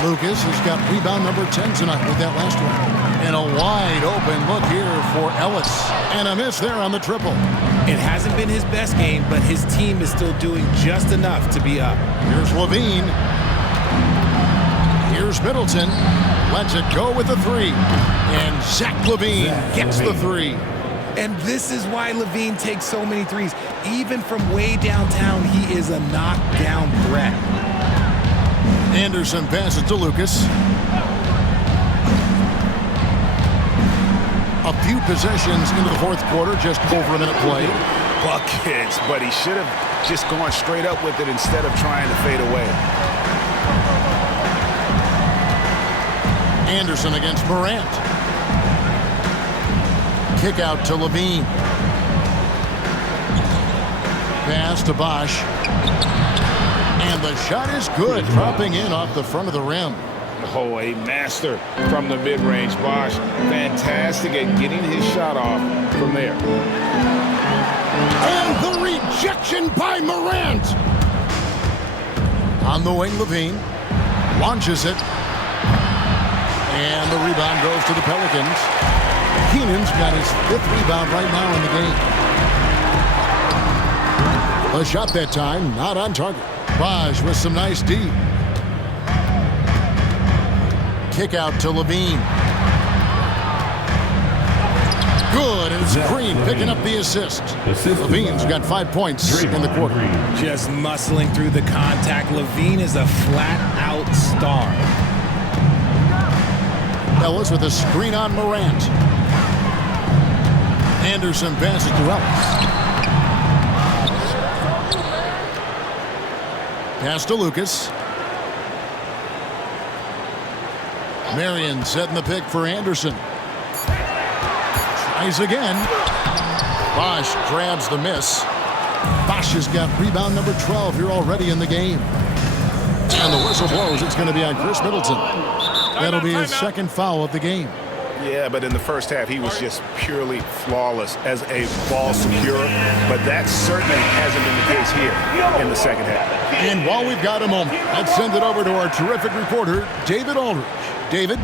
Lucas has got rebound number 10 tonight with that last one. And a wide open look here for Ellis. And a miss there on the triple. It hasn't been his best game, but his team is still doing just enough to be up. Here's Levine. Here's Middleton. Lets it go with the 3. And Zach LaVine gets the 3. And this is why LaVine takes so many threes. Even from way downtown, he is a knockdown threat. Anderson passes to Lucas. A few possessions into the 4th quarter, just over a minute played. Buckets, but he should have just gone straight up with it instead of trying to fade away. Anderson against Morant. Kick out to Levine. Pass to Bosch. And the shot is good, dropping in off the front of the rim. Oh, a master from the mid-range. Bosch, fantastic at getting his shot off from there. And the rejection by Morant. On the wing, Levine launches it. And the rebound goes to the Pelicans. Keenan's got his 5th rebound right now in the game. The shot that time, not on target. Bosch with some nice D. Kick out to Levine. Good, and it's Green picking up the assist. Levine's got 5 points in the quarter. Just muscling through the contact. Levine is a flat-out star. Ellis with a screen on Morant. Anderson passes to Ellis. Pass to Lucas. Marion setting the pick for Anderson. Tries again. Bosch grabs the miss. Bosch has got rebound number 12 here already in the game. And the whistle blows. It's going to be on Chris Middleton. That'll be his 2nd foul of the game. Yeah, but in the first half, he was just purely flawless as a ball securer. But that certainly hasn't been the case here in the 2nd half. And while we've got a moment, let's send it over to our terrific reporter, David Aldridge. David?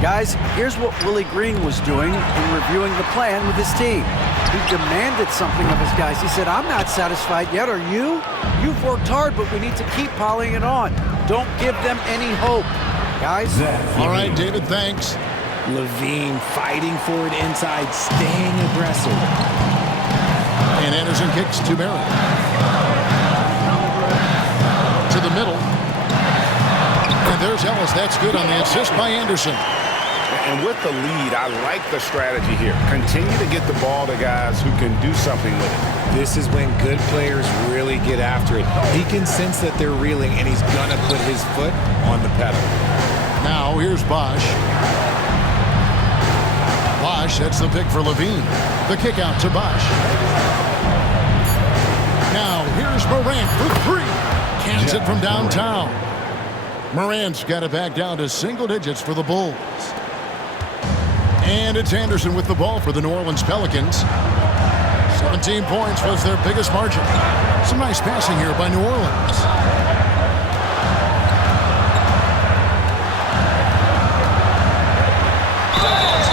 Guys, here's what Willie Green was doing in reviewing the plan with his team. He demanded something of his guys. He said, I'm not satisfied yet, are you? You've worked hard, but we need to keep piling it on. Don't give them any hope. Guys? All right, David, thanks. Levine fighting for it inside, staying aggressive. And Anderson kicks to Barrett. To the middle. And there's Ellis. That's good on the assist by Anderson. And with the lead, I like the strategy here. Continue to get the ball to guys who can do something with it. This is when good players really get after it. He can sense that they're reeling, and he's going to put his foot on the pedal. Now here's Bosch. Bosch sets the pick for Levine. The kick out to Bosch. Now here's Morant for three. Cans it from downtown. Morant's got it back down to single digits for the Bulls. And it's Anderson with the ball for the New Orleans Pelicans. 17 points was their biggest margin. Some nice passing here by New Orleans.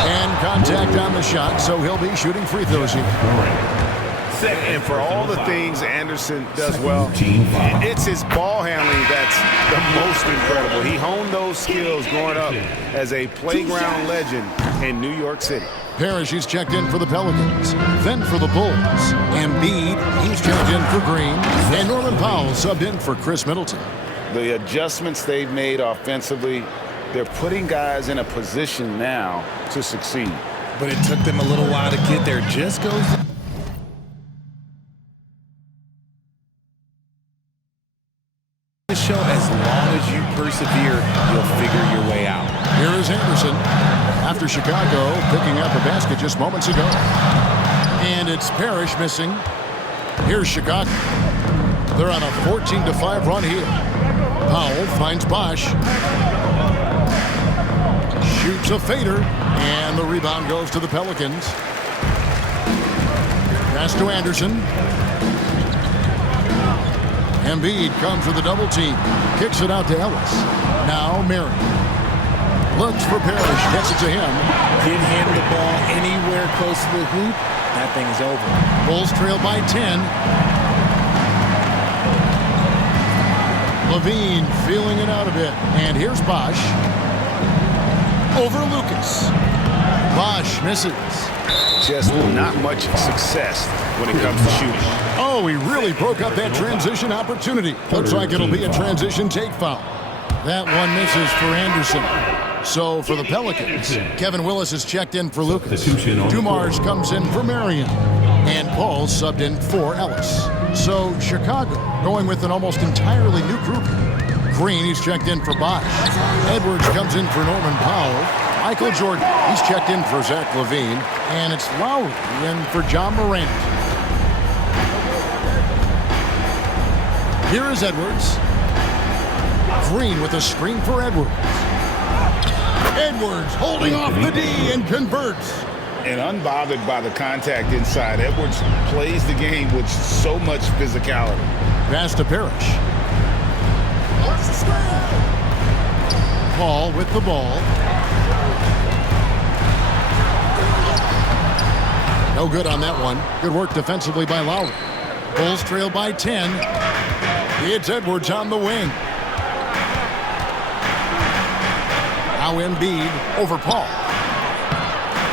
And contact on the shot, so he'll be shooting free throws here. And for all the things Anderson does well, it's his ball handling that's the most incredible. He honed those skills growing up as a playground legend in New York City. Parrish, he's checked in for the Pelicans. Then for the Bulls. Embiid, he's checked in for Green. And Norman Powell subbed in for Chris Middleton. The adjustments they've made offensively, they're putting guys in a position now to succeed. But it took them a little while to get there. Just goes to show as long as you persevere, you'll figure your way out. Here is Anderson after Chicago picking up a basket just moments ago. And it's Parrish missing. Here's Chicago. They're on a 14-5 run here. Powell finds Bosch. Shoots a fader. And the rebound goes to the Pelicans. Pass to Anderson. Embiid comes with a double team. Kicks it out to Ellis. Now Mary. Looks for Parrish. Gets it to him. Get him the ball anywhere close to the hoop. That thing is over. Bulls trail by 10. Levine feeling it out a bit. And here's Bosch. Over Lucas. Bosch misses. Just not much success when it comes to shooting. Oh, he really broke up that transition opportunity. Looks like it'll be a transition take foul. That one misses for Anderson. So for the Pelicans, Kevin Willis is checked in for Lucas. Dumars comes in for Marion. And Paul subbed in for Ellis. So Chicago going with an almost entirely new group. Green, he's checked in for Bosch. Edwards comes in for Norman Powell. Michaeljordan, he's checked in for Zach LaVine. And it's Lowry in for John Morant. Here is Edwards. Green with a screen for Edwards. Edwards holding off the D and converts. And unbothered by the contact inside, Edwards plays the game with so much physicality. Pass to Parrish. Paul with the ball. No good on that one. Good work defensively by Lowry. Bulls trail by 10. It's Edwards on the wing. Now Embiid over Paul.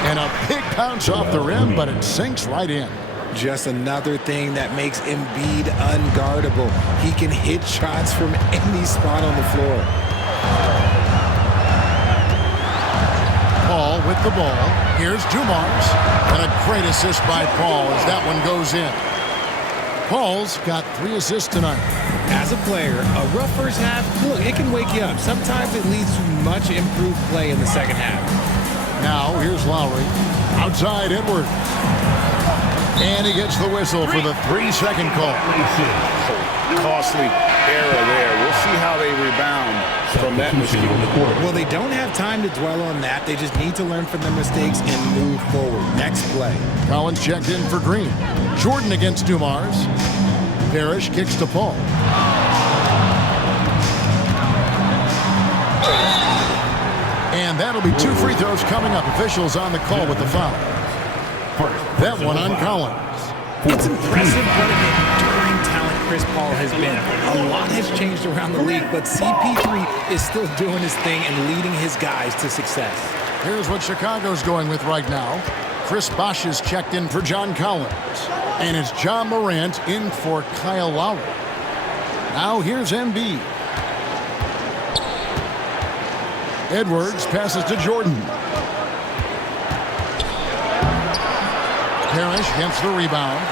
And a big bounce off the rim, but it sinks right in. Just another thing that makes Embiid unguardable. He can hit shots from any spot on the floor. Paul with the ball. Here's Dumars. And a great assist by Paul as that one goes in. Paul's got 3 assists tonight. As a player, a rough first half, look, it can wake you up. Sometimes it leads to much improved play in the second half. Now, here's Lowry. Outside Edwards. And he gets the whistle for the 3-second call. Costly error there. We'll see how they rebound from that mistake. Well, they don't have time to dwell on that. They just need to learn from their mistakes and move forward. Next play. Collins checked in for Green. Jordan against Dumars. Parrish kicks to Paul. And that'll be 2 free throws coming up. Officials on the call with the foul. That one on Collins. It's impressive what an enduring talent Chris Paul has been. A lot has changed around the league, but CP3 is still doing his thing and leading his guys to success. Here's what Chicago's going with right now. Chris Bosh is checked in for John Collins. And it's John Morant in for Kyle Lowry. Now here's Embiid. Edwards passes to Jordan. Parrish gets the rebound.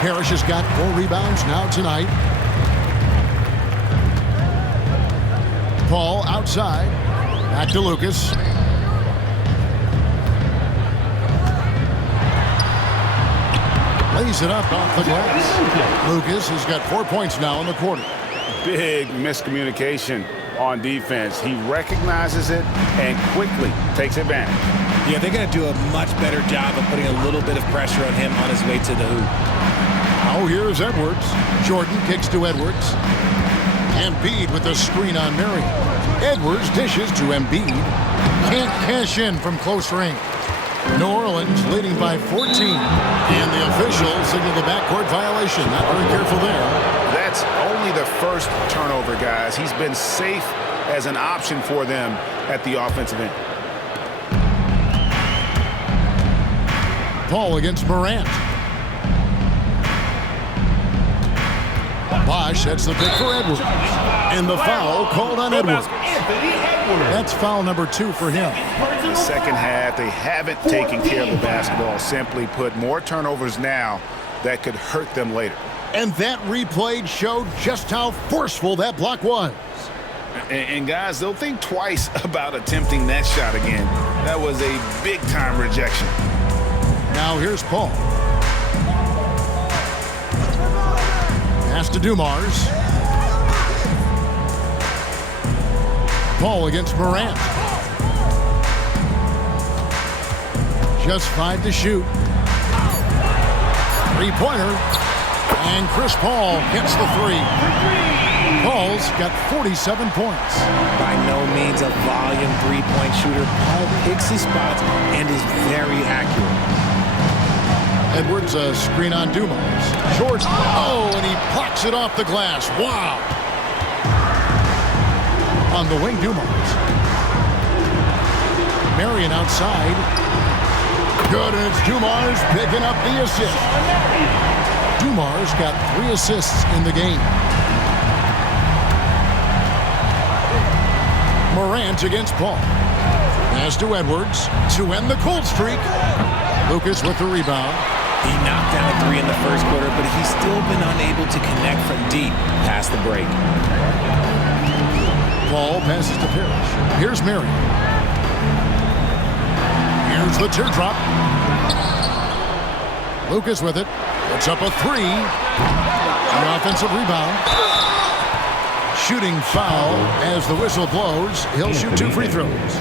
Parrish has got 4 rebounds now tonight. Paul outside. Back to Lucas. Lays it up off the glass. Lucas has got 4 points now in the quarter. Big miscommunication on defense. He recognizes it and quickly takes advantage. Yeah, they're going to do a much better job of putting a little bit of pressure on him on his way to the hoop. Now here's Edwards. Jordan kicks to Edwards. Embiid with the screen on Marion. Edwards dishes to Embiid. Can't cash in from close range. New Orleans leading by 14. And the officials signal the backcourt violation. Not very careful there. That's only the first turnover, guys. He's been safe as an option for them at the offensive end. Paul against Morant. Bosh sets the pick for Edwards. And the foul called on Edwards. That's foul number 2 for him. The second half, they haven't taken care of the basketball. Simply put, more turnovers now that could hurt them later. And that replay showed just how forceful that block was. And guys, they'll think twice about attempting that shot again. That was a big-time rejection. Now here's Paul. Pass to Dumars. Paul against Morant. Just 5 to shoot. 3-pointer. And Chris Paul gets the 3. Paul's got 47 points. By no means a volume 3-point shooter. Paul picks his spots and is very accurate. Edwards a screen on Dumars. Jordan. Oh, and he blocks it off the glass. Wow. On the wing, Dumars. Marion outside. Good, and it's Dumars picking up the assist. Dumars got 3 assists in the game. Morant against Paul. Pass to Edwards to end the cold streak. Lucas with the rebound. He knocked down a 3 in the first quarter, but he's still been unable to connect from deep past the break. Paul passes to Parrish. Here's Marion. Here's the teardrop. Lucas with it. Puts up a 3. An offensive rebound. Shooting foul as the whistle blows. He'll shoot 2 free throws.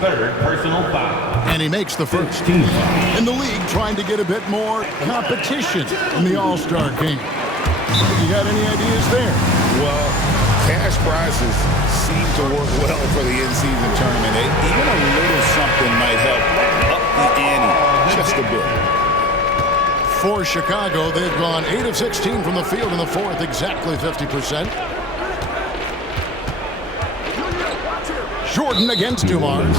Third personal foul. And he makes the first. In the league, trying to get a bit more competition in the All-Star game. You got any ideas there? Well, cash prizes seem to work well for the in-season tournament. Even a little something might help up the ante just a bit. For Chicago, they've gone 8 of 16 from the field in the fourth, exactly 50%. Jordan against Dumars.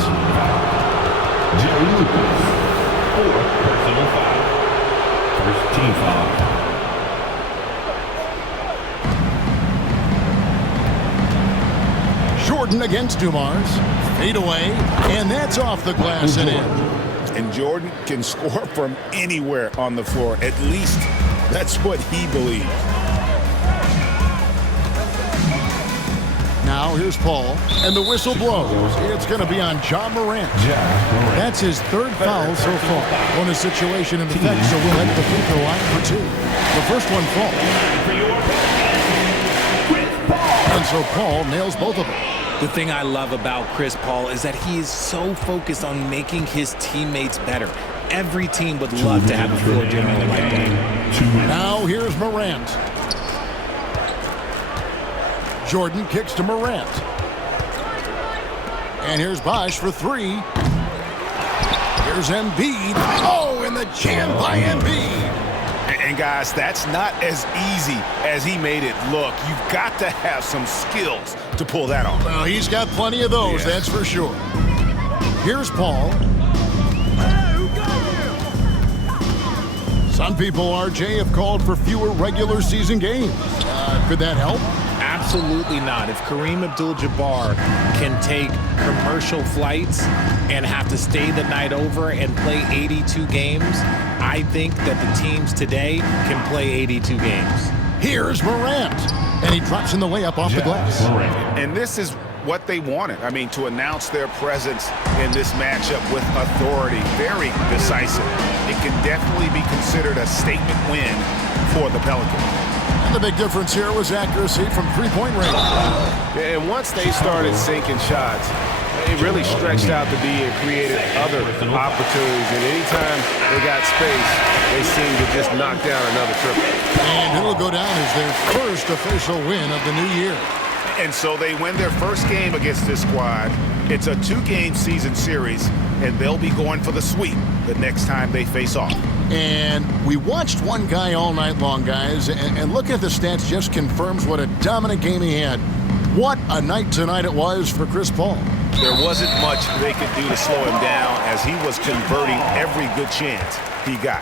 Jerry Lucas. 4 personal foul. First team foul. Jordan against Dumars. Fade away, and that's off the glass and in. And Jordan can score from anywhere on the floor. At least that's what he believes. Now here's Paul, and the whistle blows. It's going to be on John Morant. That's his 3rd foul so far on a situation in effect, so we'll head to the free throw line for 2. The first one falls. And so Paul nails both of them. The thing I love about Chris Paul is that he is so focused on making his teammates better. Every team would love to have a floor general like that. Now here's Morant. Jordan kicks to Morant. And here's Bosh for 3. Here's Embiid. Oh, and the jam by Embiid. And guys, that's not as easy as he made it look. You've got to have some skills to pull that off. Well, he's got plenty of those, that's for sure. Here's Paul. Some people, RJ, have called for fewer regular season games. Could that help? Absolutely not. If Kareem Abdul-Jabbar can take commercial flights and have to stay the night over and play 82 games, I think that the teams today can play 82 games. Here's Morant, and he drops in the layup off the glass. And this is what they wanted. I mean, to announce their presence in this matchup with authority, very decisive. It can definitely be considered a statement win for the Pelicans. And the big difference here was accuracy from three-point range. And once they started sinking shots, it really stretched out the D and created other opportunities. And anytime they got space, they seemed to just knock down another triple. And it'll go down as their first official win of the new year. And so they win their first game against this squad. It's a 2-game season series, and they'll be going for the sweep the next time they face off. And we watched one guy all night long, guys, and looking at the stats just confirms what a dominant game he had. What a night tonight it was for Chris Paul. There wasn't much they could do to slow him down as he was converting every good chance he got.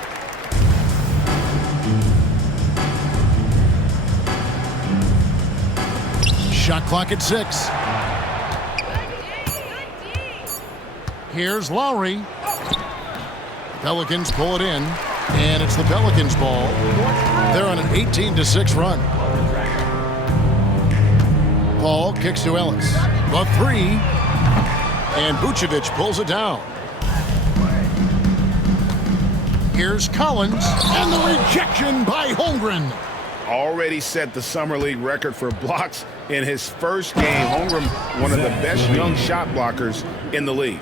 Shot clock at 6. Here's Lowry. Pelicans pull it in, and it's the Pelicans' ball. They're on an 18-6 run. Paul kicks to Ellis. The 3, and Vucevic pulls it down. Here's Collins, and the rejection by Holmgren. Already set the Summer League record for blocks in his first game. Holmgren, one of the best young shot blockers in the league.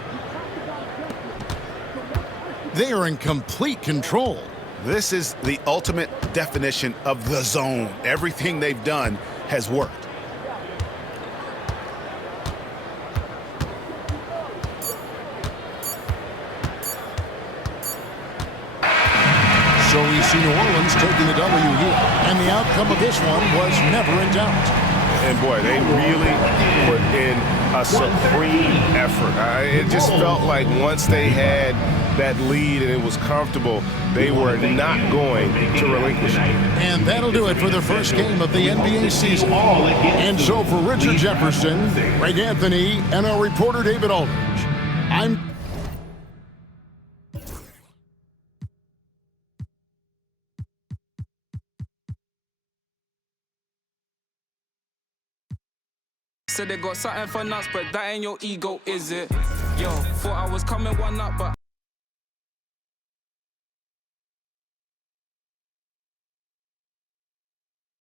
They are in complete control. This is the ultimate definition of the zone. Everything they've done has worked. So we see New Orleans taking the W here. And the outcome of this one was never in doubt. And boy, they really put in a supreme effort. It just felt like once they had that lead and it was comfortable, they were not going to relinquish it. And that'll do it for the first game of the NBA season. And so for Richard Jefferson, Greg Anthony, and our reporter David Aldridge, I'm... Said they got something for nuts, but that ain't your ego, is it? Yo, thought I was coming one up, but